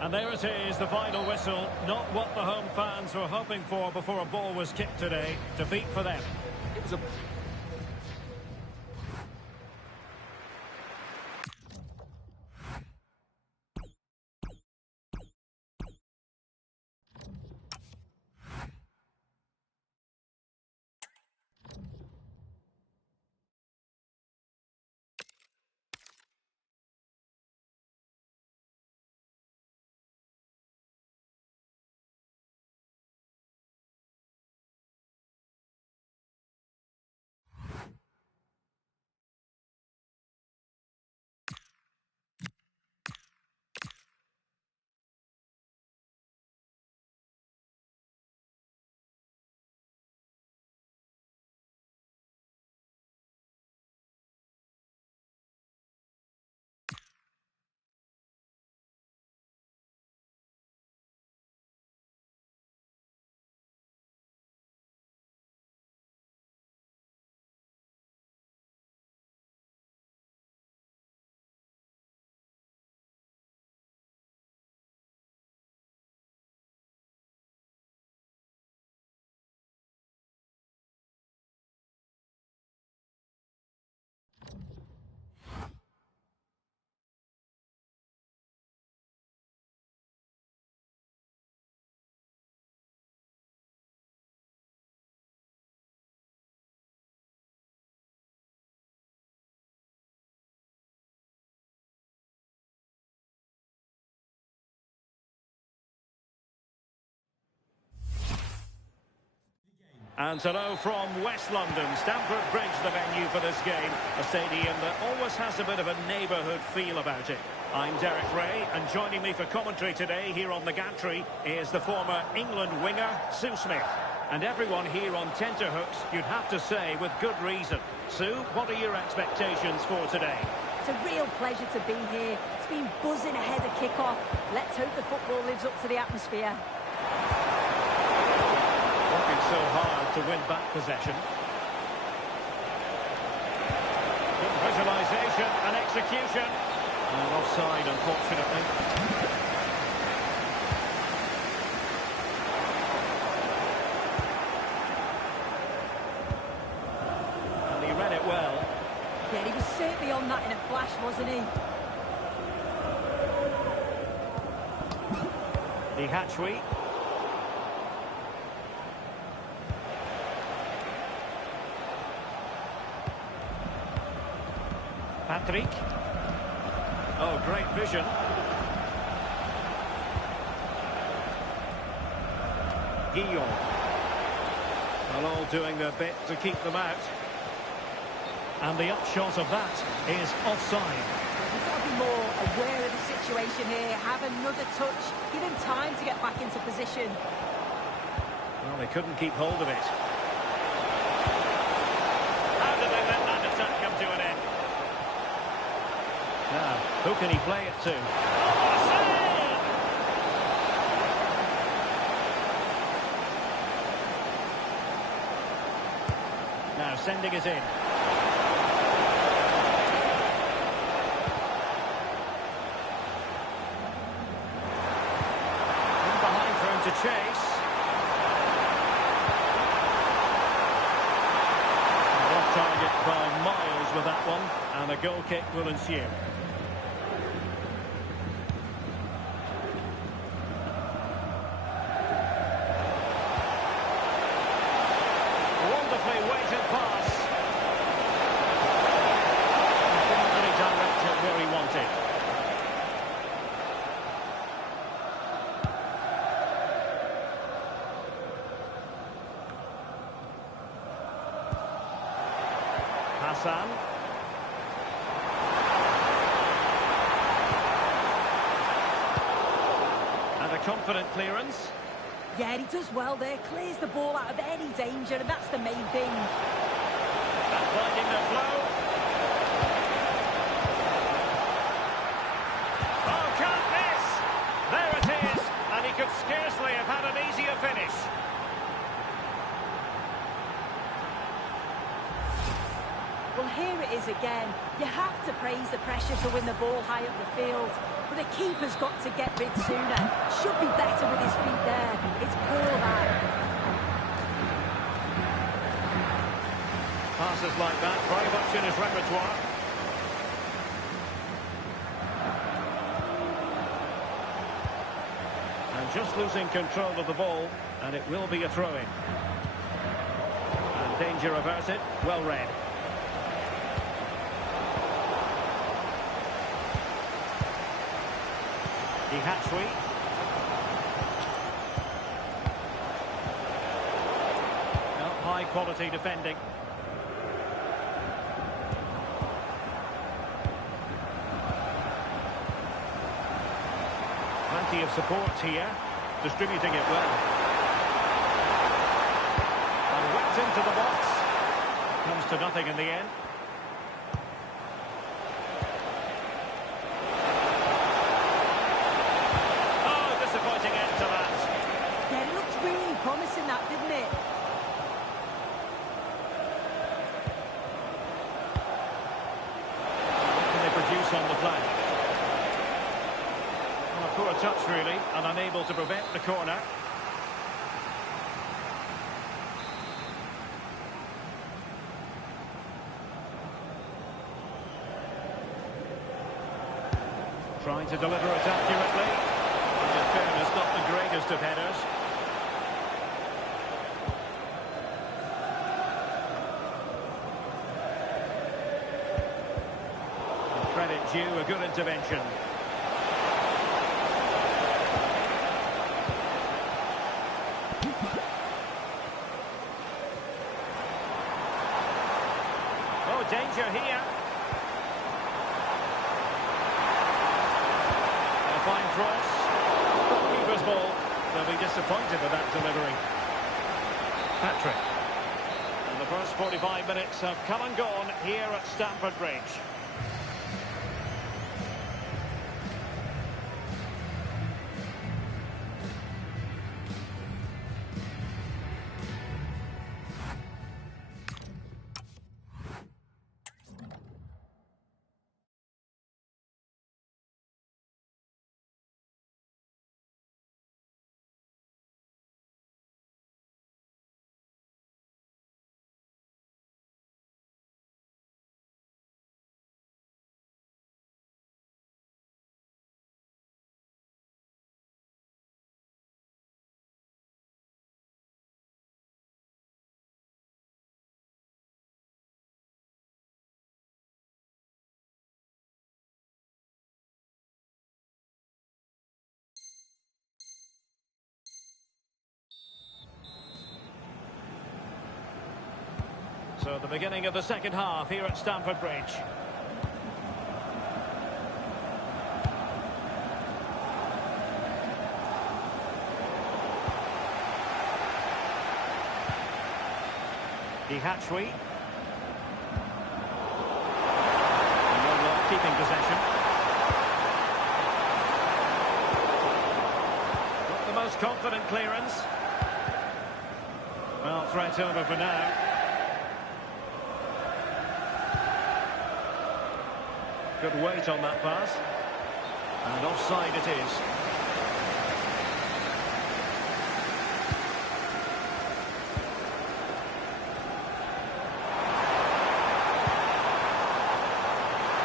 And there it is, the final whistle. Not what the home fans were hoping for before a ball was kicked today. Defeat for them. It was a And hello from West London. Stamford Bridge, the venue for this game. A stadium that always has a bit of a neighbourhood feel about it. I'm Derek Ray, and joining me for commentary today here on the gantry is the former England winger, Sue Smith. And everyone here on tenterhooks, you'd have to say, with good reason. Sue, what are your expectations for today? It's a real pleasure to be here. It's been buzzing ahead of kick-off. Let's hope the football lives up to the atmosphere. Working so hard to win back possession. Good visualisation and execution. And offside, unfortunately. And he read it well. Yeah, he was certainly on that in a flash, wasn't he? The Hatchway. Patrick. Oh, great vision. Guillaume. Well, all doing their bit to keep them out. And the upshot of that is offside. We've got to be more aware of the situation here. Have another touch. Give him time to get back into position. Well, they couldn't keep hold of it. How did they let that attack come to an end? Now, who can he play it to? Oh, save! Now, sending it in. In behind for him to chase. Off target by miles with that one, and a goal kick will ensue. Wonderfully weighted pass. He couldn't really direct it where he wanted. Hassan. And a confident clearance. Yeah, he does well there. Clears the ball out of any danger, and that's the main thing. And finding the flow. Oh, can't miss! There it is! And he could scarcely have had an easier finish. Well, here it is again. You have to praise the pressure to win the ball high up the field. But the keeper's got to get rid sooner. Should be better with his feet there. It's poor, that. Passes like that, very much in his repertoire. And just losing control of the ball, and it will be a throw-in. And danger averted, well read. The Hatchway. Well, high quality defending. Plenty of support here, distributing it well. And whipped into the box. Comes to nothing in the end. Promising that, didn't it? What can they produce on the flank? Well, a poor touch, really, and unable to prevent the corner. Trying to deliver it accurately. In fairness, not the greatest of headers. Credit due, a good intervention. danger here. A fine cross. Keeper's ball. They'll be disappointed with that delivery. Patrick. And the first 45 minutes have come and gone here at Stamford Bridge. So the beginning of the second half here at Stamford Bridge. Hatchway. Keeping possession. Not the most confident clearance. Well, threat over for now. Good weight on that pass. And offside it is.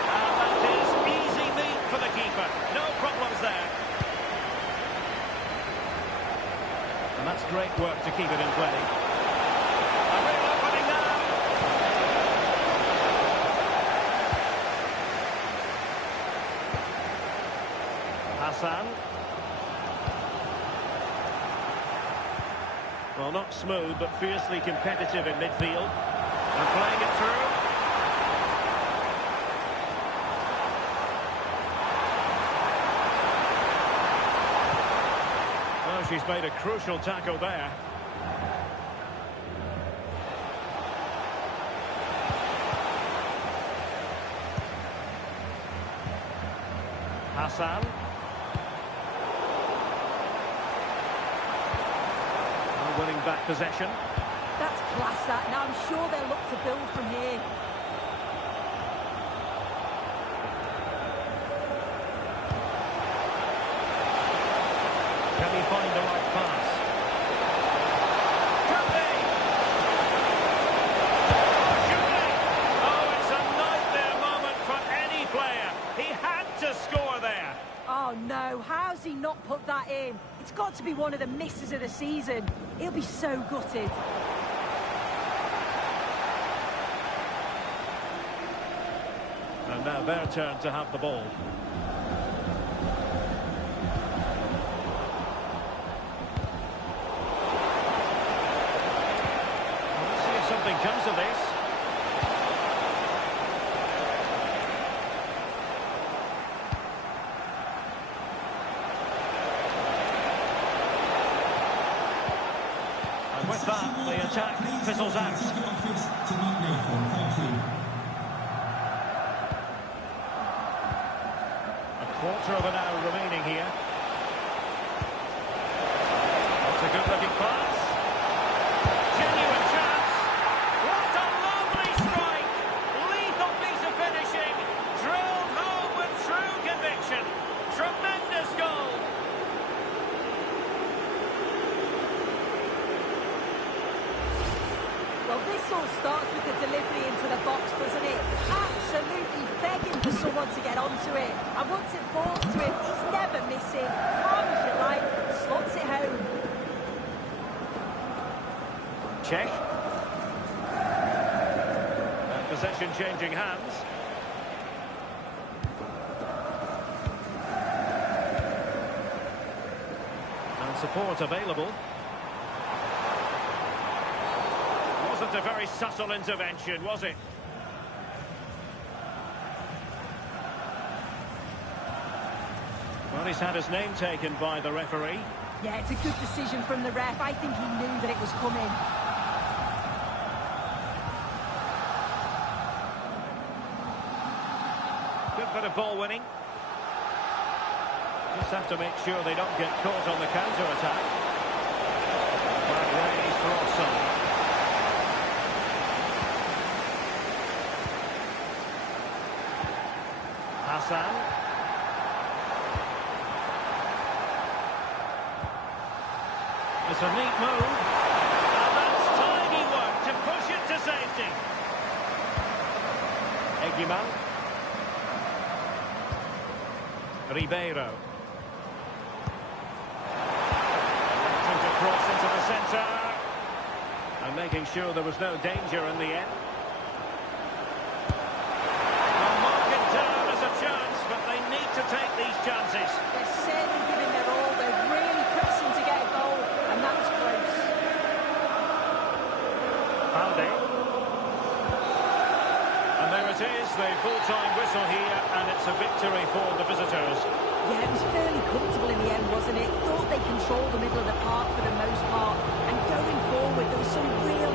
And that is easy meat for the keeper. No problems there. And that's great work to keep it in play. A real opening now. Hassan. Well, not smooth, but fiercely competitive in midfield. And playing it through. Well, she's made a crucial tackle there. Hassan. Winning back possession. That's class, that. Now I'm sure they'll look to build from here. Can he find the right pass? Can they? Oh, surely! Oh, it's a nightmare moment for any player. He had to score there. Oh no, how's he not put that in? It's got to be one of the misses of the season. He'll be so gutted. And now their turn to have the ball. Let's see if something comes of this. With that, the attack fizzles out. A quarter of an hour remaining here. That's a good-looking pass. Genuine chance. What a lovely strike. Lethal piece of finishing. Drilled home with true conviction. Tremendous goal. Well, this all starts with the delivery into the box, doesn't it? Absolutely begging for someone to get onto it. And once it falls to him, he's never missing. Calm as you like, slots it home. Check. And possession changing hands. And support available. Wasn't a very subtle intervention, was it? Well, he's had his name taken by the referee. Yeah, it's a good decision from the ref. I think he knew that it was coming. Good bit of ball winning. Just have to make sure they don't get caught on the counter-attack. But Ray's for offside. Hassan. It's a neat move. And that's tidy work to push it to safety. Egiman. Ribeiro. Cross into the centre. And making sure there was no danger in the end. Well, marking down as a chance, but they need to take these chances. They're certainly giving their all. They're really pressing to get a goal, and that was close. Balde. And there it is, the full-time whistle here, and it's a victory for the visitors. Yeah, it was fairly comfortable in the end, wasn't it? Thought they controlled the middle of the park for the most part, and going forward, there was some real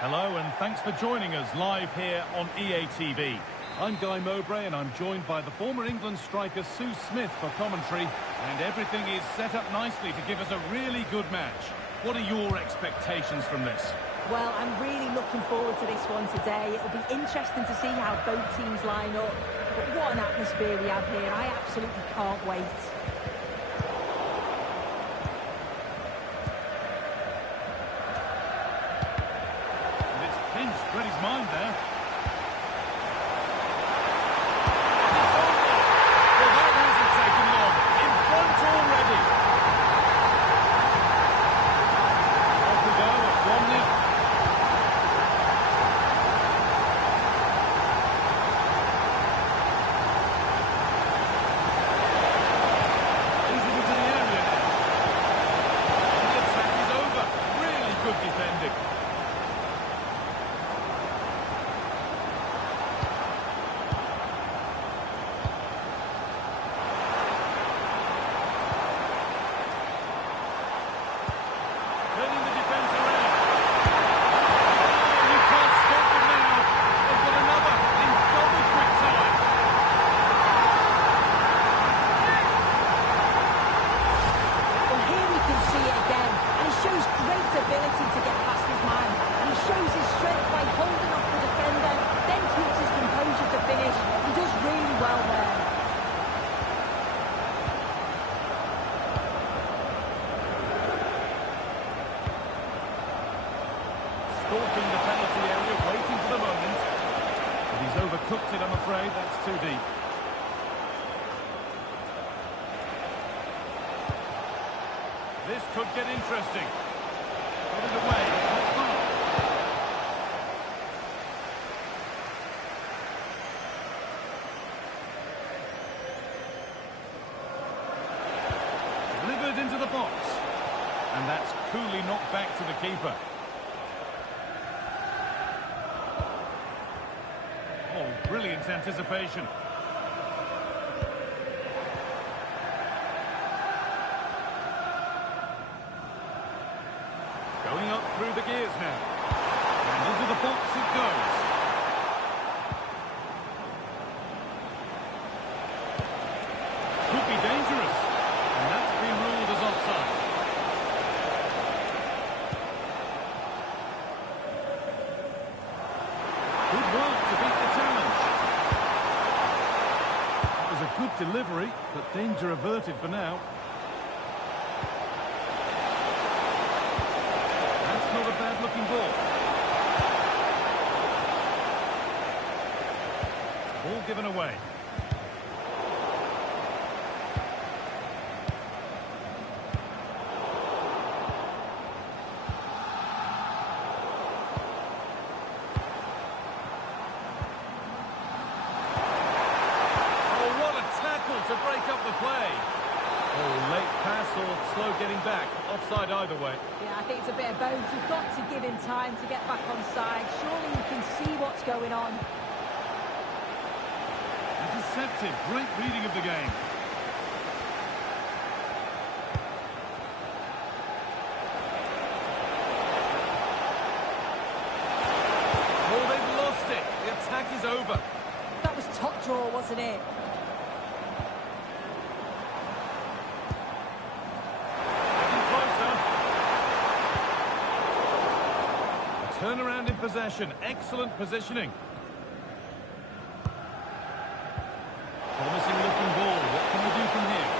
Hello and thanks for joining us live here on EA TV. I'm Guy Mowbray and I'm joined by the former England striker Sue Smith for commentary, and everything is set up nicely to give us a really good match. What are your expectations from this? Well, I'm really looking forward to this one today. It'll be interesting to see how both teams line up. But what an atmosphere we have here. I absolutely can't wait. And it's pinched Freddie's mind there. Well, that hasn't taken long. In front already. Off we go at 1-0. Defending. Turning the defence around. You can't stop them now. They've got another in double quick time. Well, here we can see it again, and he shows great ability to get past his man. And he shows his strength by holding off the defender, then keeps his composure to finish. He does really well there. Stalking the penalty area, waiting for the moment. But he's overcooked it, I'm afraid. That's too deep. This could get interesting. Got it away, not far. Delivered into the box. And that's coolly knocked back to the keeper. Oh, brilliant anticipation. Going up through the gears now. And into the box it goes. Could be dangerous. And that's been ruled as offside. Good work to beat the challenge. That was a good delivery, but danger averted for now. Not a bad-looking ball. Ball given away. Oh, what a tackle to break up the play. Oh, late pass or slow getting back. Offside either way. Yeah, I think it's a bit of both. You've got to give him time to get back on side. Surely you can see what's going on. Intercepted. Great reading of the game. Oh, they've lost it. The attack is over. That was top draw, wasn't it? Turnaround in possession. Excellent positioning. Promising looking ball. What can we do from here?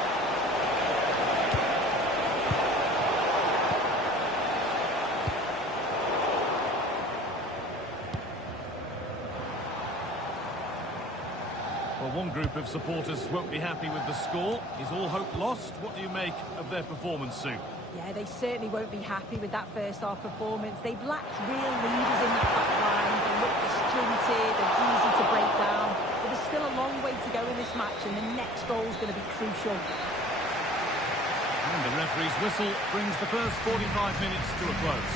Well, one group of supporters won't be happy with the score. Is all hope lost? What do you make of their performance, Sue? Yeah, they certainly won't be happy with that first-half performance. They've lacked real leaders in that back line. They look disjointed and easy to break down. But there's still a long way to go in this match, and the next goal is going to be crucial. And the referee's whistle brings the first 45 minutes to a close.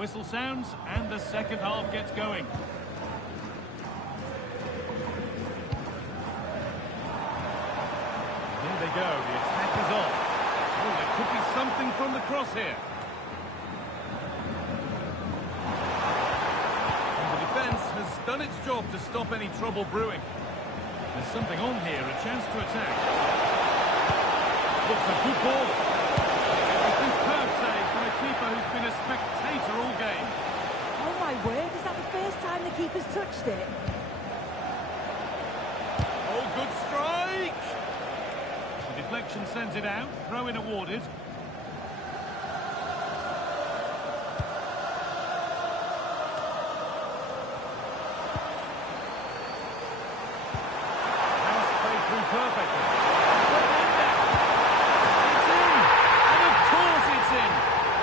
whistle sounds and the second half gets going. Here they go, the attack is on. Oh, there could be something from the cross here. And the defence has done its job to stop any trouble brewing. There's something on here, a chance to attack. Looks a good ball. A superb save from a keeper who's been a spectator all game. Oh my word, is that the first time the keeper's touched it? Oh, good strike! The deflection sends it out, throw-in awarded. Pass played through perfectly. It's in! And of course it's in!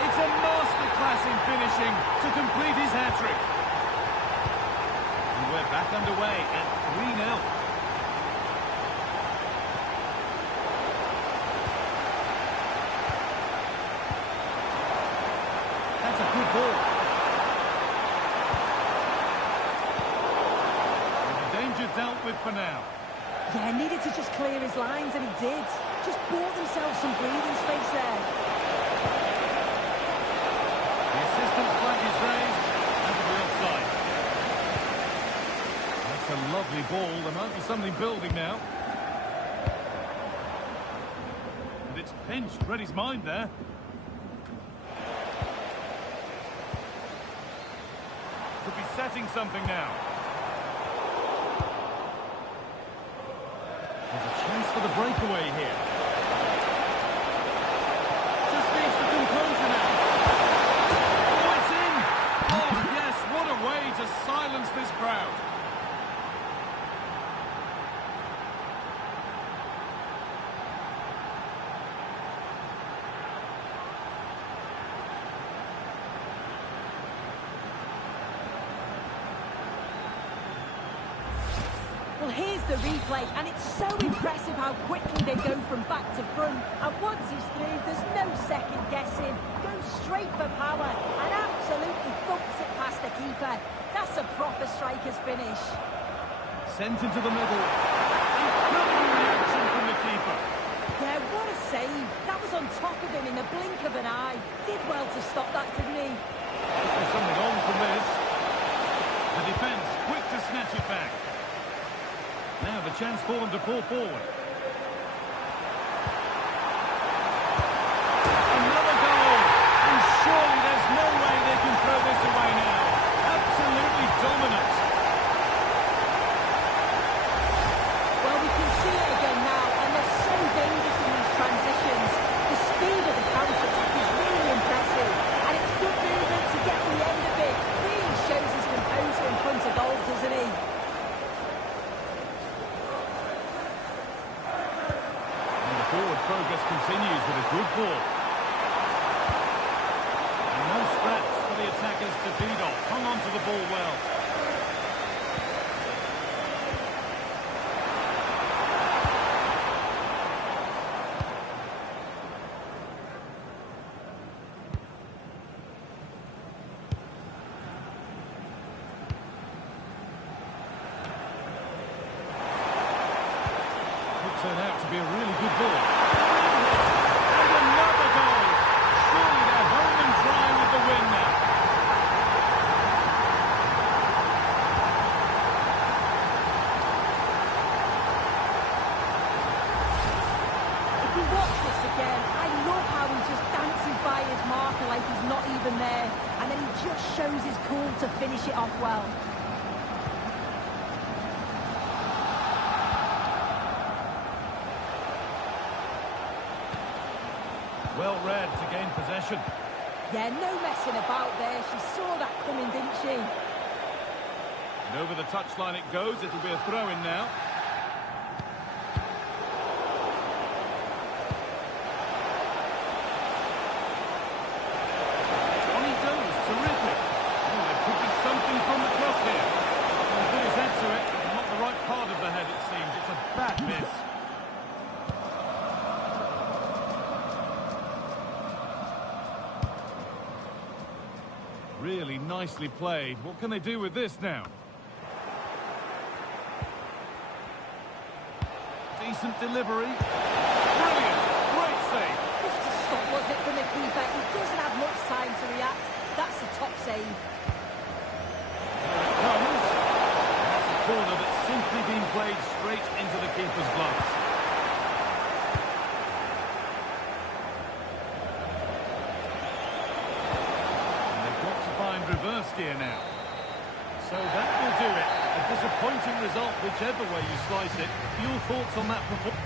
It's a masterclass in finishing to complete his hat-trick. And we're back underway at 3-0. That's a good ball. And the danger dealt with for now. Yeah, needed to just clear his lines, and he did. Just bought themselves some breathing space there. The assistant's flag is raised, and the offside. That's a lovely ball. There might be something building now. And it's pinched, read his mind there. Could be setting something now. There's a chance for the breakaway here. Just needs the composure now. Oh, it's in! Oh, yes, what a way to silence this crowd. Well, here's the replay, and it's so impressive how quickly they go from back to front. And once he's through, there's no second guessing. Goes straight for power and absolutely thumps it past the keeper. That's a proper striker's finish. Sent into the middle. Incredible reaction from the keeper. Yeah, what a save. That was on top of him in the blink of an eye. Did well to stop that, didn't he? There's something on from this. The defence quick to snatch it back. Now the chance for them to pull forward. Another goal! And surely there's no way they can throw this away now. Absolutely dominant. Well, we can see it again now, and they're so dangerous in these transitions. The speed of the counter-attack is really impressive, and it's good movement to get to the end of it. Really shows his composure in front of goal, doesn't he? Forward progress continues with a good ball. And no scraps for the attackers to feed off. Hung on to the ball well. Could turn out to be a really good ball. And another goal! Surely they're home and dry with the win now. If you watch this again, I love how he just dances by his marker like he's not even there, and then he just shows his cool to finish it off well. Well read to gain possession. Yeah, no messing about there. She saw that coming, didn't she? And over the touchline it goes. It'll be a throw-in now. On he goes. Terrific. Oh, there could be something from the cross here. He'll put his head to it. Not the right part of the head, it seems. It's a bad miss. nicely played. What can they do with this now? Decent delivery. Brilliant. Great save. Just a stop, was it, from the keeper? He doesn't have much time to react. That's the top save. Here it comes. That's a corner that's simply been played straight into the keeper's gloves. And they've got to find reverse gear now. So that will do it. A disappointing result, whichever way you slice it. Your thoughts on that performance?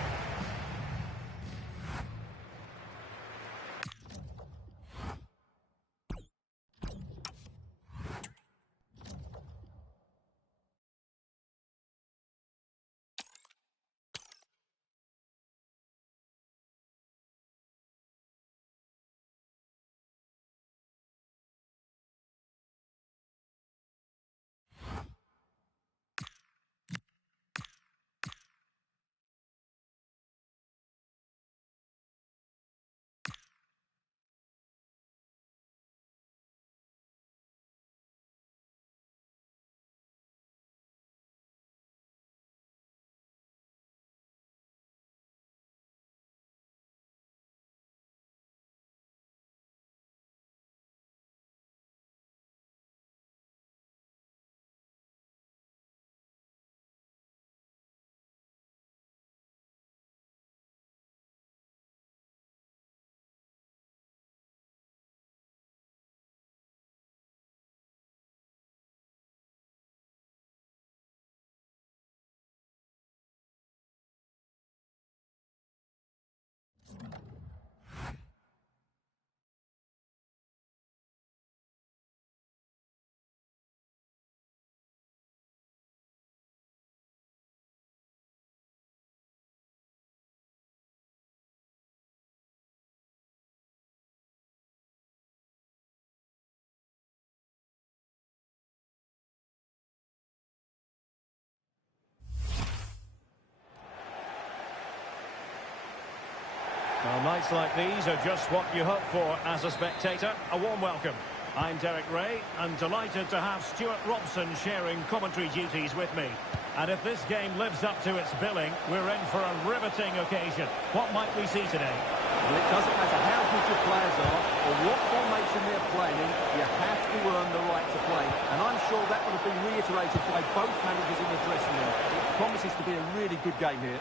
Well, nights like these are just what you hope for as a spectator. A warm welcome. I'm Derek Ray, and delighted to have Stuart Robson sharing commentary duties with me. And if this game lives up to its billing, we're in for a riveting occasion. What might we see today? Well, it doesn't matter how good your players are or what formation they're playing in, you have to earn the right to play. And I'm sure that would have been reiterated by both managers in the dressing room. It promises to be a really good game here.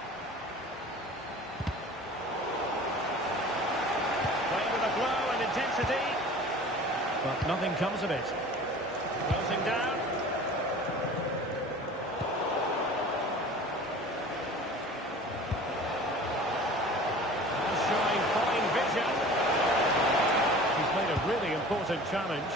Playing with a glow and intensity, but nothing comes of it. Closing down. Showing fine vision. He's made a really important challenge.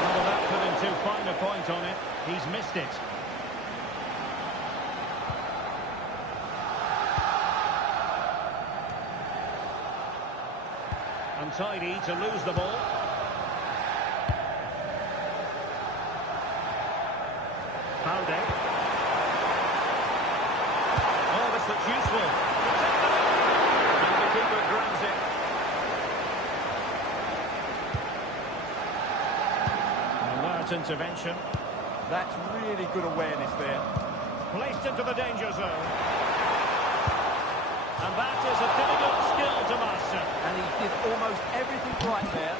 Well, that couldn't too fine a point on it. He's missed it. Untidy to lose the ball. Howdy. Oh, this looks useful. And the keeper grabs it. Alert intervention. That's really good awareness there. Placed into the danger zone. And that is a difficult skill to master. And he did almost everything right there.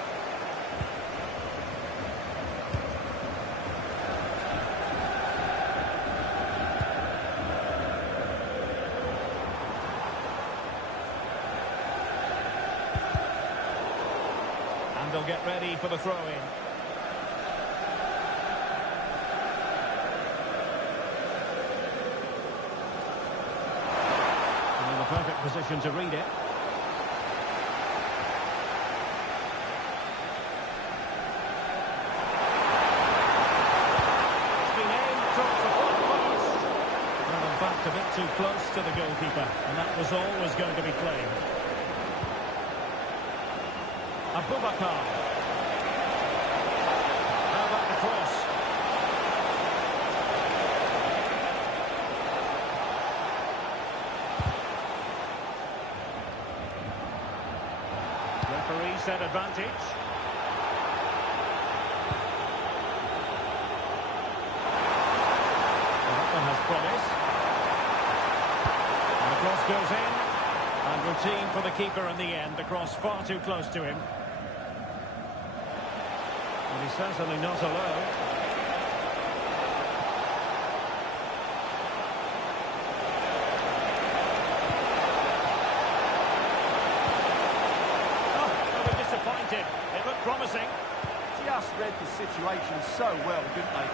And they'll get ready for the throw-in. In the perfect position to read it. It's been aimed towards the far post. And in fact, a bit too close to the goalkeeper. And that was always going to be claimed. Abubakar. How about the cross? Referee set advantage. Well, that one has promise. And the cross goes in. And routine for the keeper in the end. The cross far too close to him. And he's certainly not alone. It looked promising. Just read the situation so well, didn't they?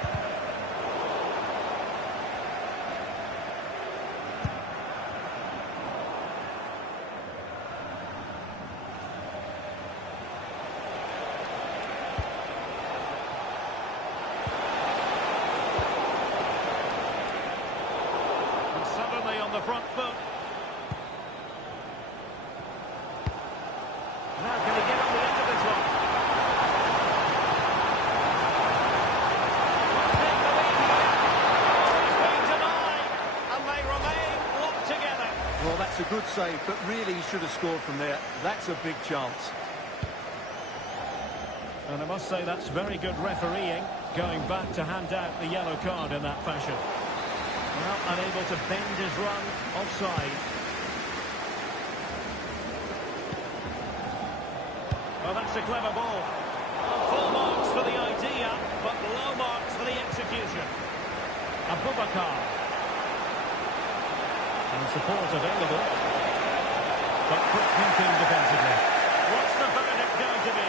And suddenly on the front foot. Now can he get on the end of this one? Well, that's a good save, but really he should have scored from there. That's a big chance. And I must say that's very good refereeing, going back to hand out the yellow card in that fashion. Well, unable to bend his run, offside. Well, that's a clever ball. Full marks for the idea, but low marks for the execution. Abubakar. And support available. But quick thinking defensively. What's the verdict going to be?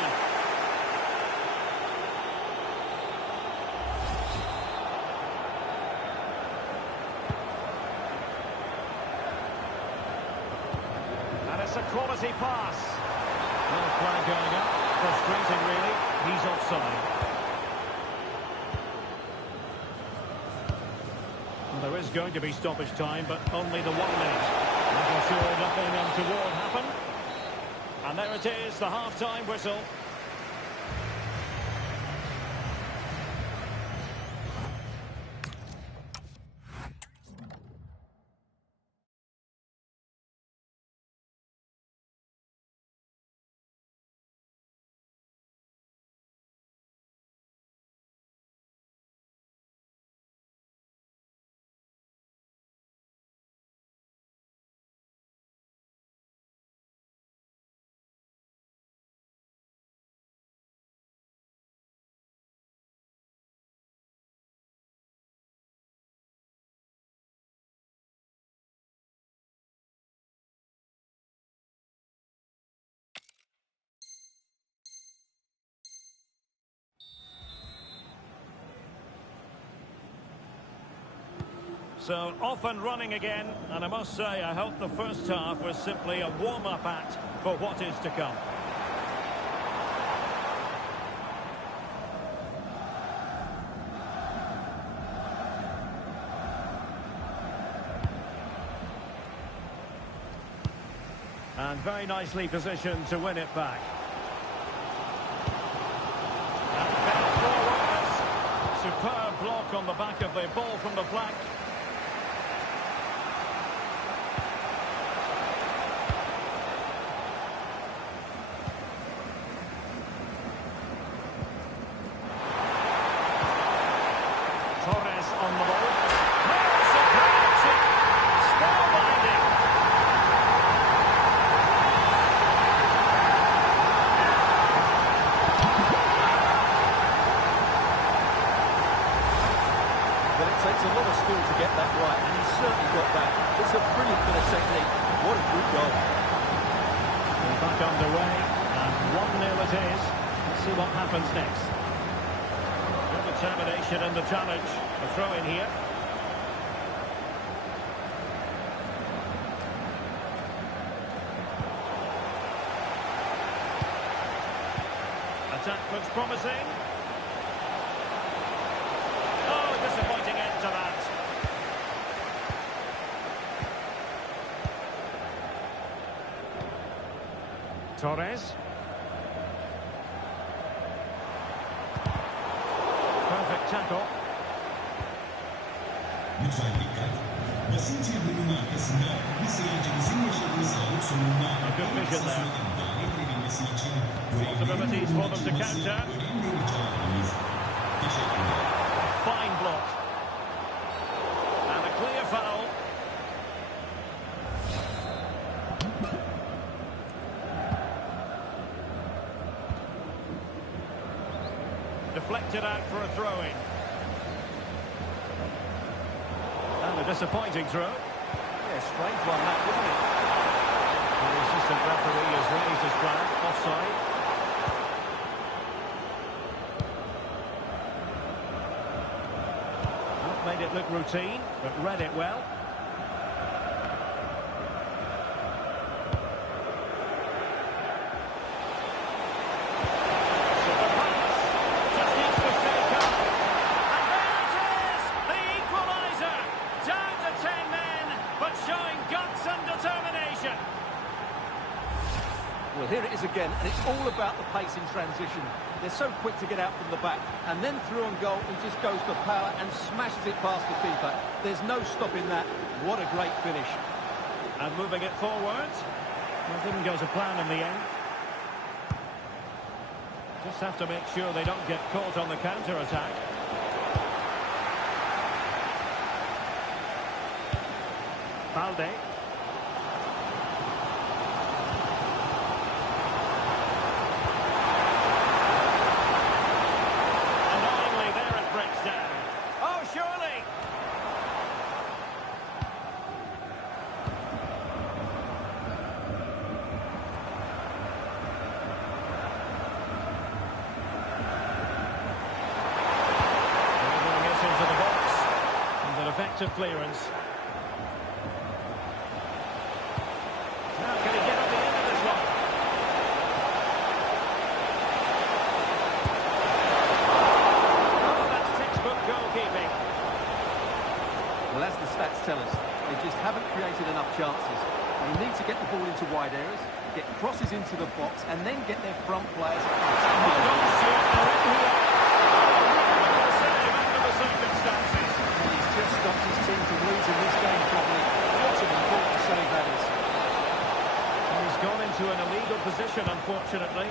And it's a quality pass. Well, flag going up. Frustrating, really. He's offside. Well, there is going to be stoppage time, but only the 1 minute. Making sure nothing untoward happened. And there it is, the half-time whistle. So off and running again, and I must say I hope the first half was simply a warm-up act for what is to come. And very nicely positioned to win it back. And then forwards. Superb block on the back of the ball from the flank. On the ball. Spellbinding. But it takes a lot of skill to get that right, and he's certainly got that. It's a brilliant bit of technique. What a good goal. We're back underway, and 1-0 it is. Let's see what happens next. Good determination in the challenge. A throw in here. Attack looks promising. Oh, disappointing end to that. Torres. Perfect tackle. Lütfen dikkat. Basınç yıldırımının arkasında bir seyircimizin yaşadığı sağlık sorununa Good vision there. dahil edilmesi Possibilities for them to counter. Fine block. And a clear foul. Deflected out for a throw-in. And a disappointing throw. Yeah, strange one that, wasn't it? The assistant referee has raised his flag. Offside. Not made it look routine, but read it well. Well, here it is again, and it's all about the pace in transition. They're so quick to get out from the back, and then through on goal, he just goes for power and smashes it past the keeper. There's no stopping that. What a great finish. And moving it forward. Well, didn't go to plan in the end. Just have to make sure they don't get caught on the counter-attack. Balde. Effective clearance. Now can he get on the end of this one? Oh, that's textbook goalkeeping. Well, as the stats tell us, they just haven't created enough chances. They need to get the ball into wide areas, get crosses into the box, and then get their front players. Just stopped his team from losing this game probably. What an important save that is. He's gone into an illegal position, unfortunately.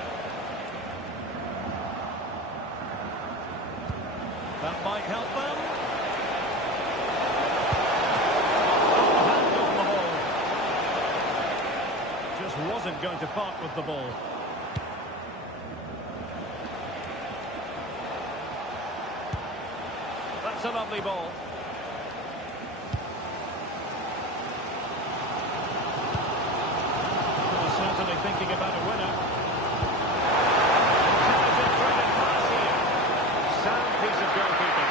That might help them. Hand on the ball. Just wasn't going to part with the ball. That's a lovely ball. Certainly thinking about a winner. Sound piece of goalkeeping.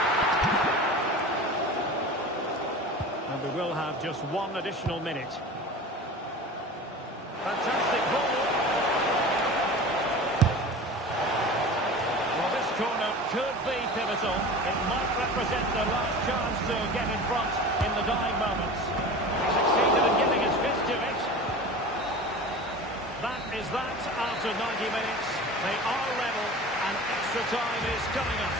And we will have just one additional minute. Fantastic ball. Well, this corner could be pivotal. It might represent the last chance to get in front in the dying moments. He succeeded in giving his fist to it. That is that after 90 minutes. They are level and extra time is coming up.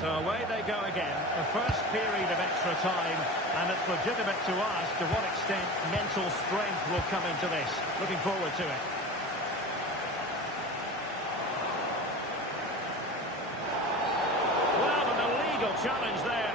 So away they go again, the first period of extra time, and it's legitimate to ask to what extent mental strength will come into this. Looking forward to it. Well, an illegal challenge there.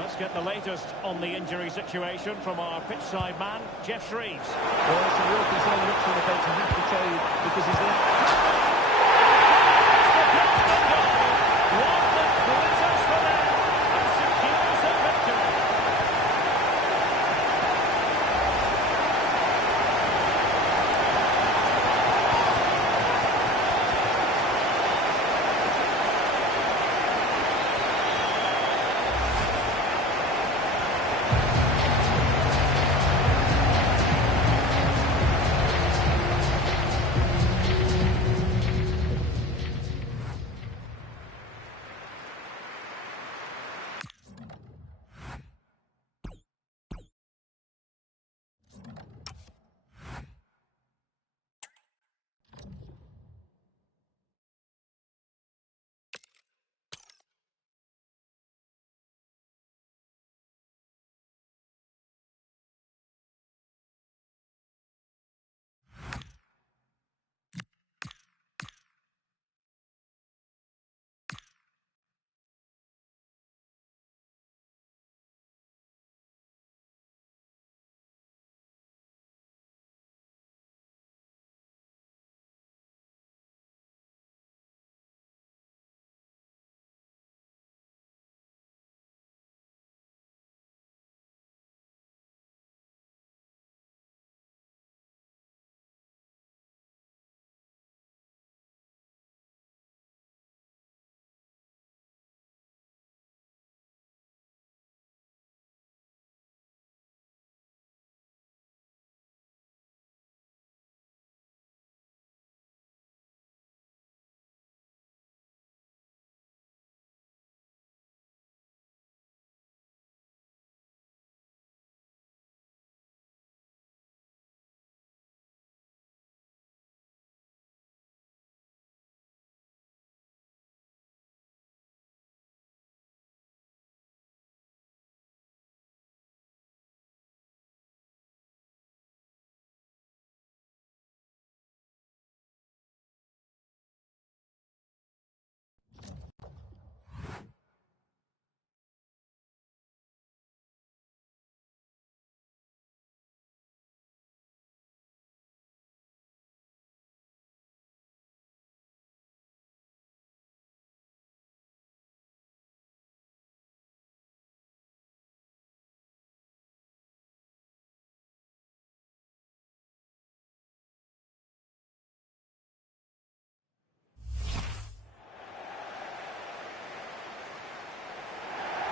Let's get the latest on the injury situation from our pitchside man, Jeff Shreves. Well, it's a real concern looks on the bench, I have to tell you, because he's there. One that glitters for them and secures the victory.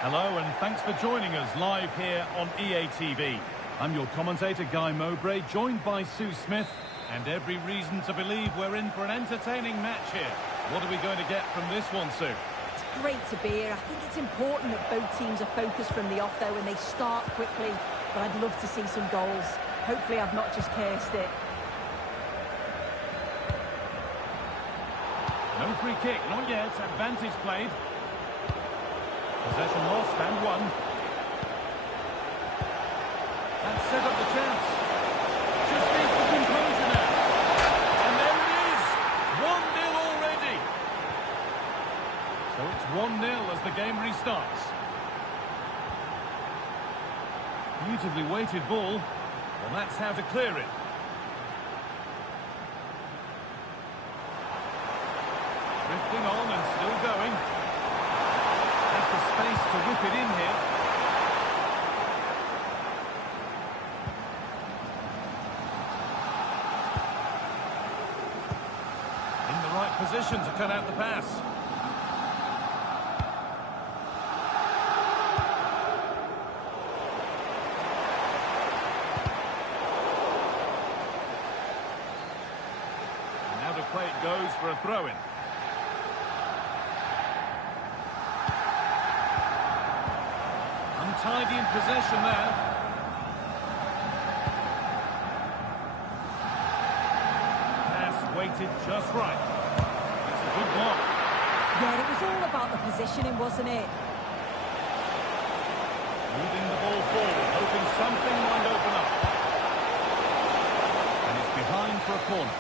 Hello and thanks for joining us live here on EA TV. I'm your commentator Guy Mowbray, joined by Sue Smith, and every reason to believe we're in for an entertaining match here. What are we going to get from this one, Sue? It's great to be here. I think it's important that both teams are focused from the off though and they start quickly, but I'd love to see some goals. Hopefully I've not just cursed it. No free kick, not yet. Advantage played. Possession lost and won. That set up the chance. Just needs the composure now. And there it is. 1-0 already. So it's 1-0 as the game restarts. Beautifully weighted ball. Well, that's how to clear it. Drifting on and still going. Has the space to whip it in here. In the right position to cut out the pass. And now the play it goes for a throw-in. Untidy in possession there. Pass weighted just right. It's a good block. Yeah, it was all about the positioning, wasn't it? Moving the ball forward, hoping something might open up. And it's behind for a corner.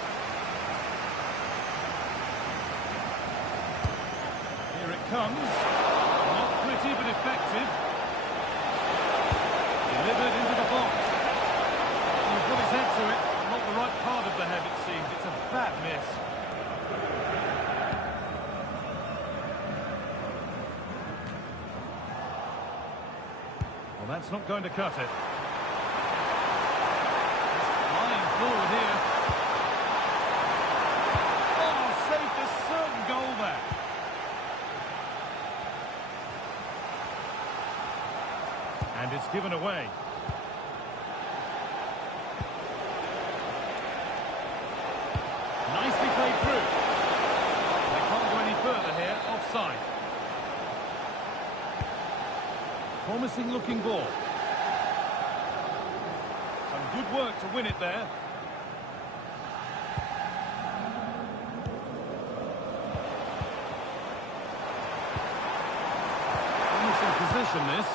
Here it comes. Not pretty, but effective. Delivered into the box. He's got his head to it. Not the right part of the head, it seems. It's a bad miss. Well, that's not going to cut it. Flying forward here. Oh, saved a certain goal there. And it's given away. Nicely played through. They can't go any further here. Offside. Promising looking ball. Some good work to win it there. Promising position this.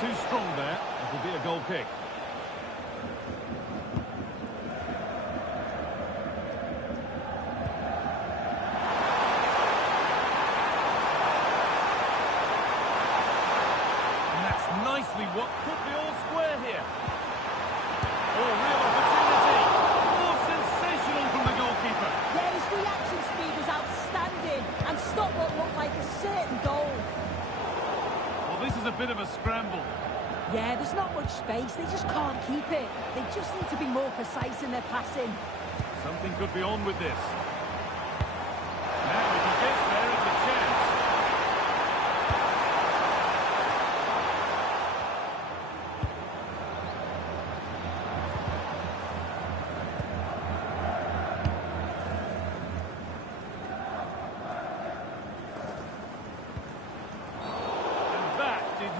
Too strong there. It'll be a goal kick. And that's nicely what could be all square here. Oh, real opportunity. Oh, sensational from the goalkeeper. Yeah, his reaction speed was outstanding and stopped what looked like a certain goal. This is a bit of a scramble. Yeah, there's not much space. They just can't keep it. They just need to be more precise in their passing. Something could be on with this. Now, if he gets there, it's a chance.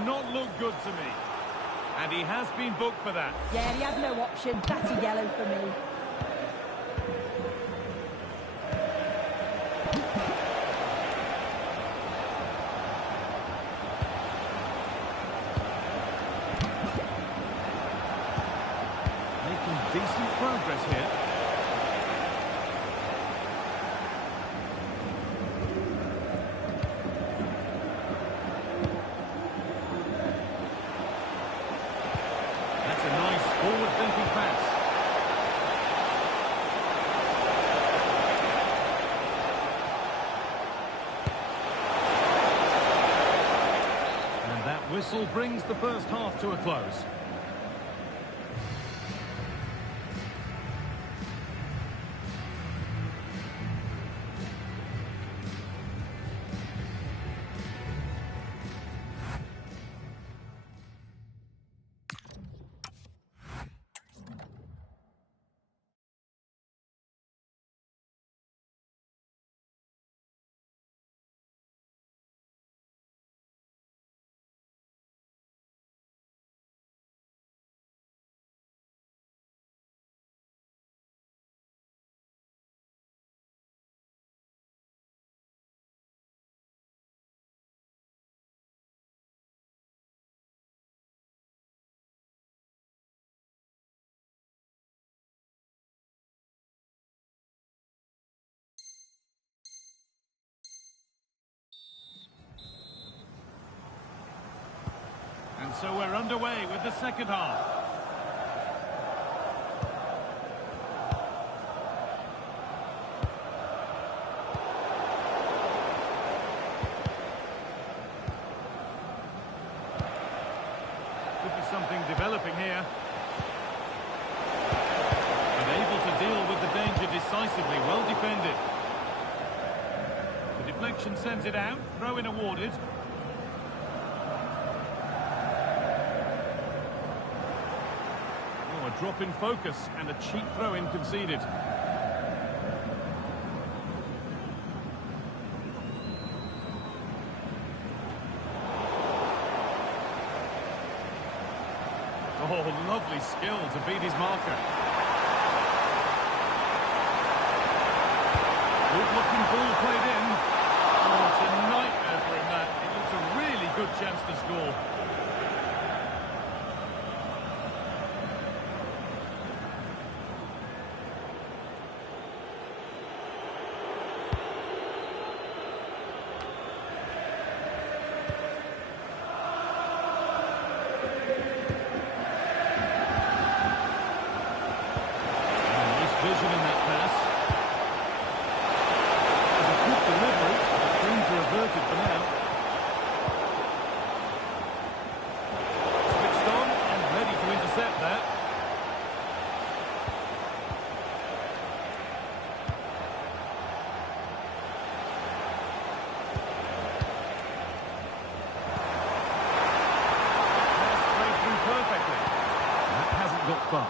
Not look good to me. And he has been booked for that. Yeah, he had no option. That's a yellow for me. Making decent progress here. Forward-thinking pass. And that whistle brings the first half to a close. And so we're underway with the second half. Could be something developing here. And able to deal with the danger decisively, well defended. The deflection sends it out, throw-in awarded. A drop in focus and a cheap throw-in conceded. Oh, lovely skill to beat his marker. Good-looking ball played in. Oh, it's a nightmare for him, that. It looks a really good chance to score. far.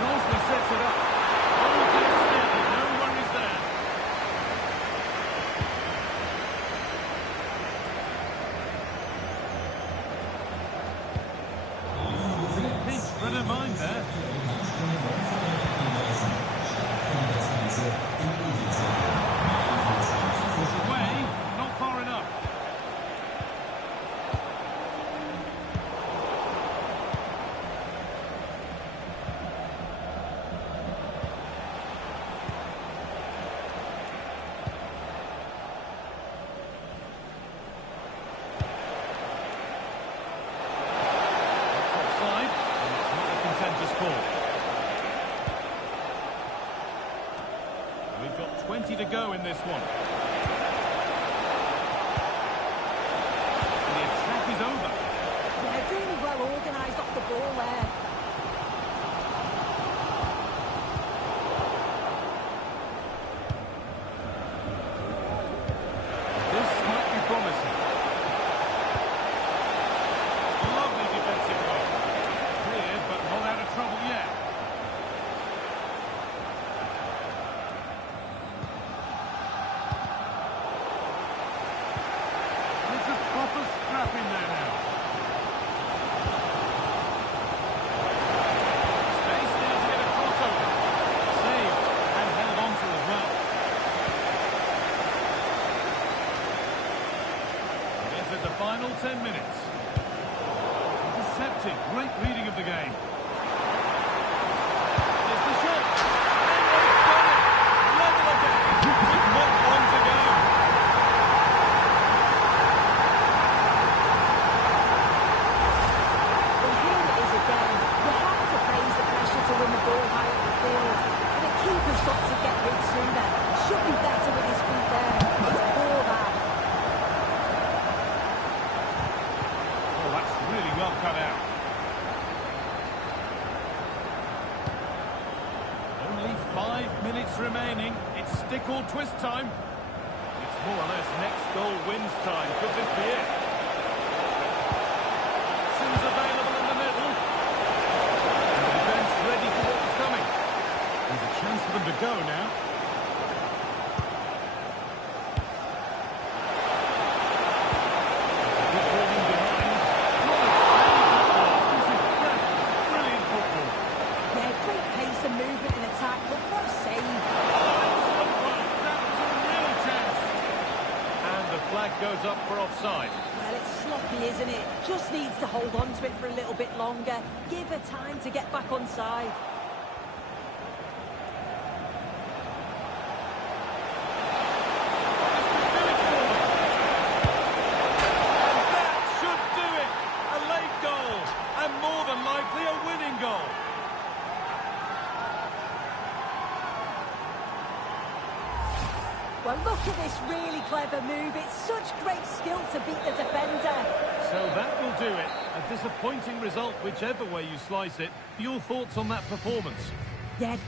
Nicely sets it up. Holds it steady, no worries there. Pinch, but a mind there. It's away, not far enough. That's offside, and it's not a contentious call. We've got 20 to go in this one. The attack is over. Yeah, really well organised off the ball there. This might be promising. Lovely defensive work. Cleared, but not out of trouble yet. It's a proper scrap in there now. Space now to get a crossover. Saved and held on to as well. We've entered the final 10 minutes. Intercepted. Great reading of the game. There's the shot. And they've done it. Level again. With not long to go. Well, here it is again. You have to raise the pressure to win the ball high up the field. And the keeper's got to get rid sooner. Should be better with his feet there. It's poor that. Oh, that's really well cut out. Only 5 minutes remaining. It's stick or twist time. It's more or less next goal wins time. Could this be it? Options available in the middle. And the defence ready for what's coming. There's a chance for them to go now. It's a good ball in behind. What a save that was. This is brilliant football. Yeah, great pace and movement in attack, but what a save. Excellent work. That was a real chance. And the flag goes up for offside. Well, it's sloppy, isn't it? Just needs to hold on to it for a little bit longer. Give her time to get back on side. This could do it for them. And that should do it. A late goal. And more than likely a winning goal. Well, look at this really clever move. It's such great skill to beat the defender. So that will do it. A disappointing result, whichever way you slice it. Your thoughts on that performance? Yeah,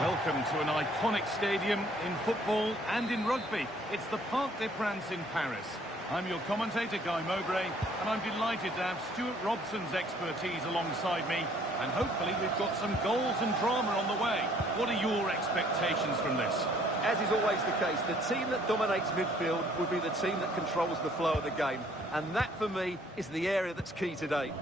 Welcome to an iconic stadium in football and in rugby. It's the Parc des Princes in Paris. I'm your commentator, Guy Mowbray, and I'm delighted to have Stuart Robson's expertise alongside me, and hopefully we've got some goals and drama on the way. What are your expectations from this? As is always the case, the team that dominates midfield will be the team that controls the flow of the game. And that, for me, is the area that's key today.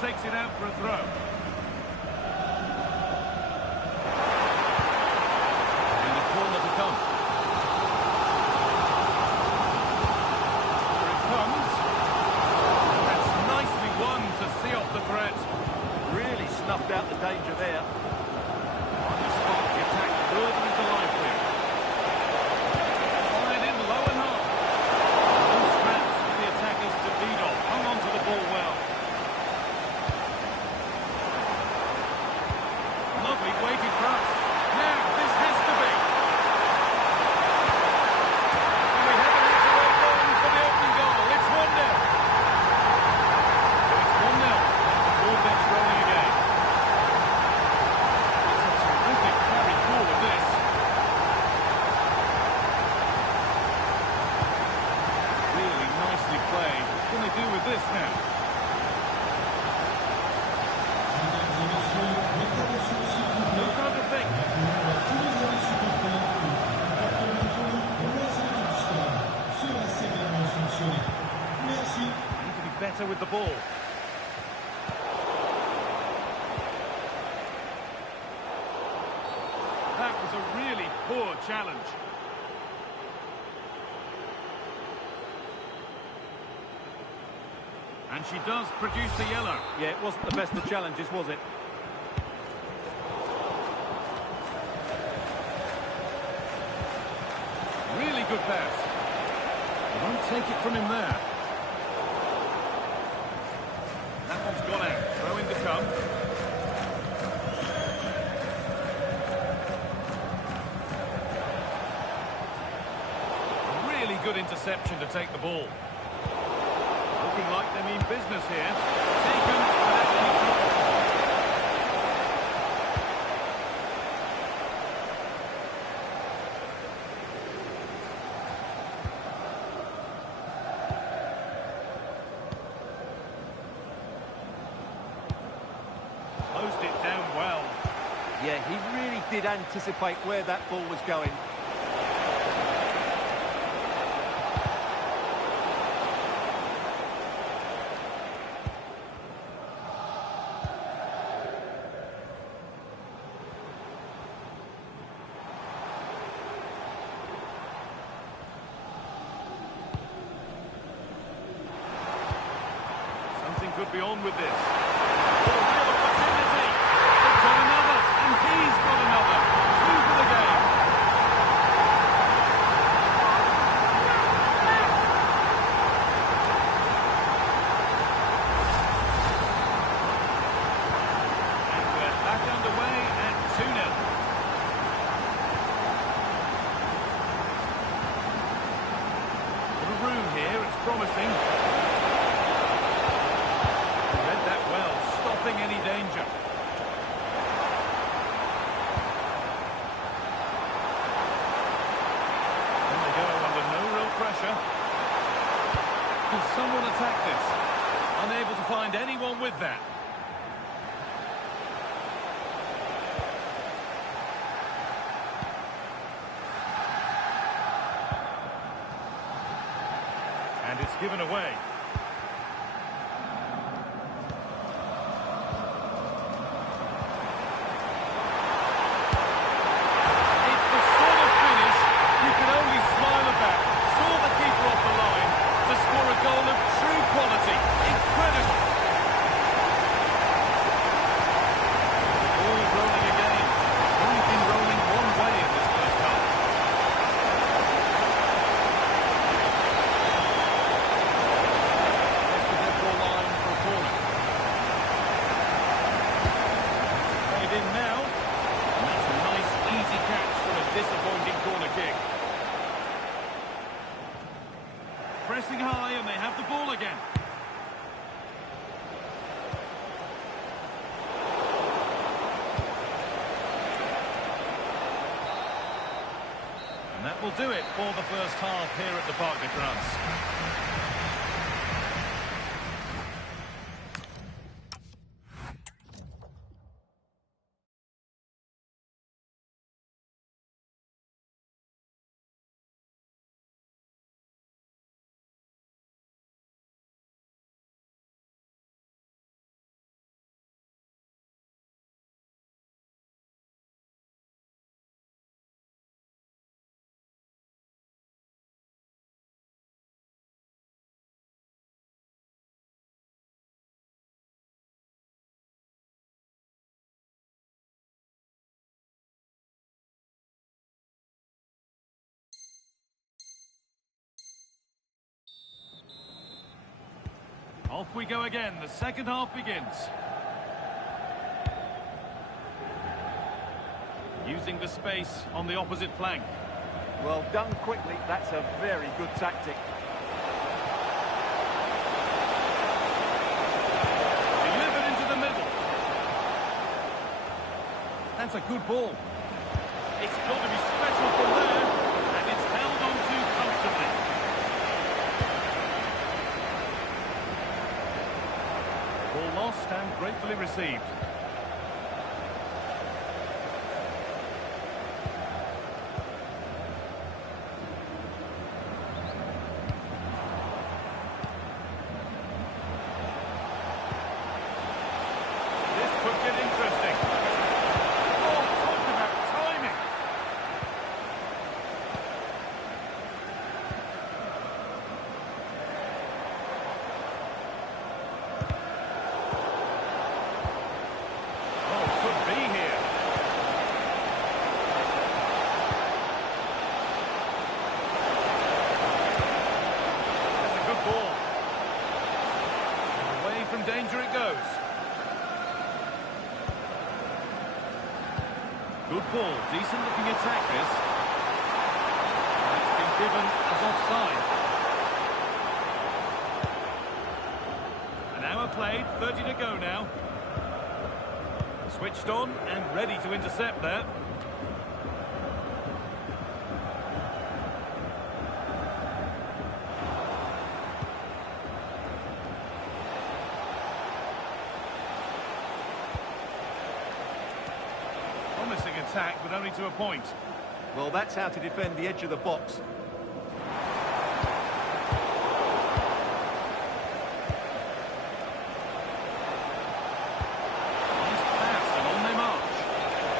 Takes it out for a throw. And a corner to come. Here it comes. That's nicely won to see off the threat. Really snuffed out the danger there. The spark the attack further into life here. Fired in low and hard. No straps for the attackers to feed off. Hung on to the ball well. Lovely weighted cross. Now, this has to be. And we have an extra goal for the opening goal. It's 1-0. So it's 1-0. The ball gets rolling again. It's a terrific carry forward, this. Really nicely played. What can they do with this now? Need to be better with the ball. That was a really poor challenge. And she does produce the yellow. Yeah, it wasn't the best of challenges, was it? Really good pass. They won't take it from him there. That one's gone out. Throw in to come. A really good interception to take the ball. Looking like they mean business here. Taken without any trouble. Closed it down well. Yeah, he really did anticipate where that ball was going. Something could be on with this. Oh, real opportunity. They've got another, and he's got another. 2 for the game. And we're back underway at 2-0. Got a room here, it's promising. Read that well, stopping any danger. And they go under no real pressure. Can someone attack this? Unable to find anyone with that. And it's given away. It's the sort of finish you can only smile about. Saw the keeper off the line to score a goal of true quality. Incredible. Ball rolling again. It's only been rolling one way in this first half. And that will do it for the first half here at the Parc des Princes. Off we go again. The second half begins. Using the space on the opposite flank. Well done quickly. That's a very good tactic. Delivered into the middle. That's a good ball. It's got to be special from there. And it's held on to comfortably. Ball lost and gratefully received. This could get interesting. Oh, talk about timing. Oh, could be here. That's a good ball. Away from danger it goes. Good ball, decent looking attack this. It's been given as offside. An hour played, 30 to go now. Switched on and ready to intercept there. Promising attack, but only to a point. Well, that's how to defend the edge of the box. Nice pass and on they march.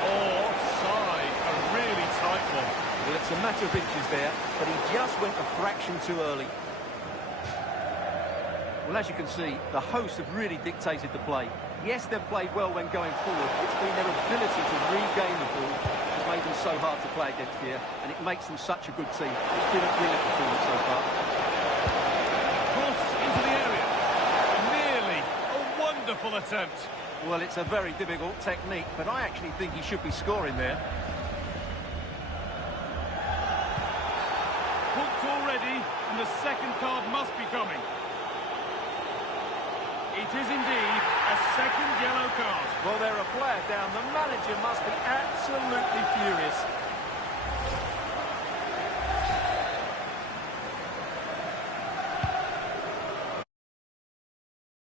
Oh, offside, a really tight one. Well, it's a matter of inches there, but he just went a fraction too early. Well, as you can see, the hosts have really dictated the play. Yes, they've played well when going forward. It's been their ability to regain the ball that's made them so hard to play against here, and it makes them such a good team. It's been a brilliant performance so far. Cross into the area. Nearly. A wonderful attempt. Well, it's a very difficult technique, but I actually think he should be scoring there. Hooked already, and the second card must be coming. It is indeed a second yellow card. Well, they're a player down. The manager must be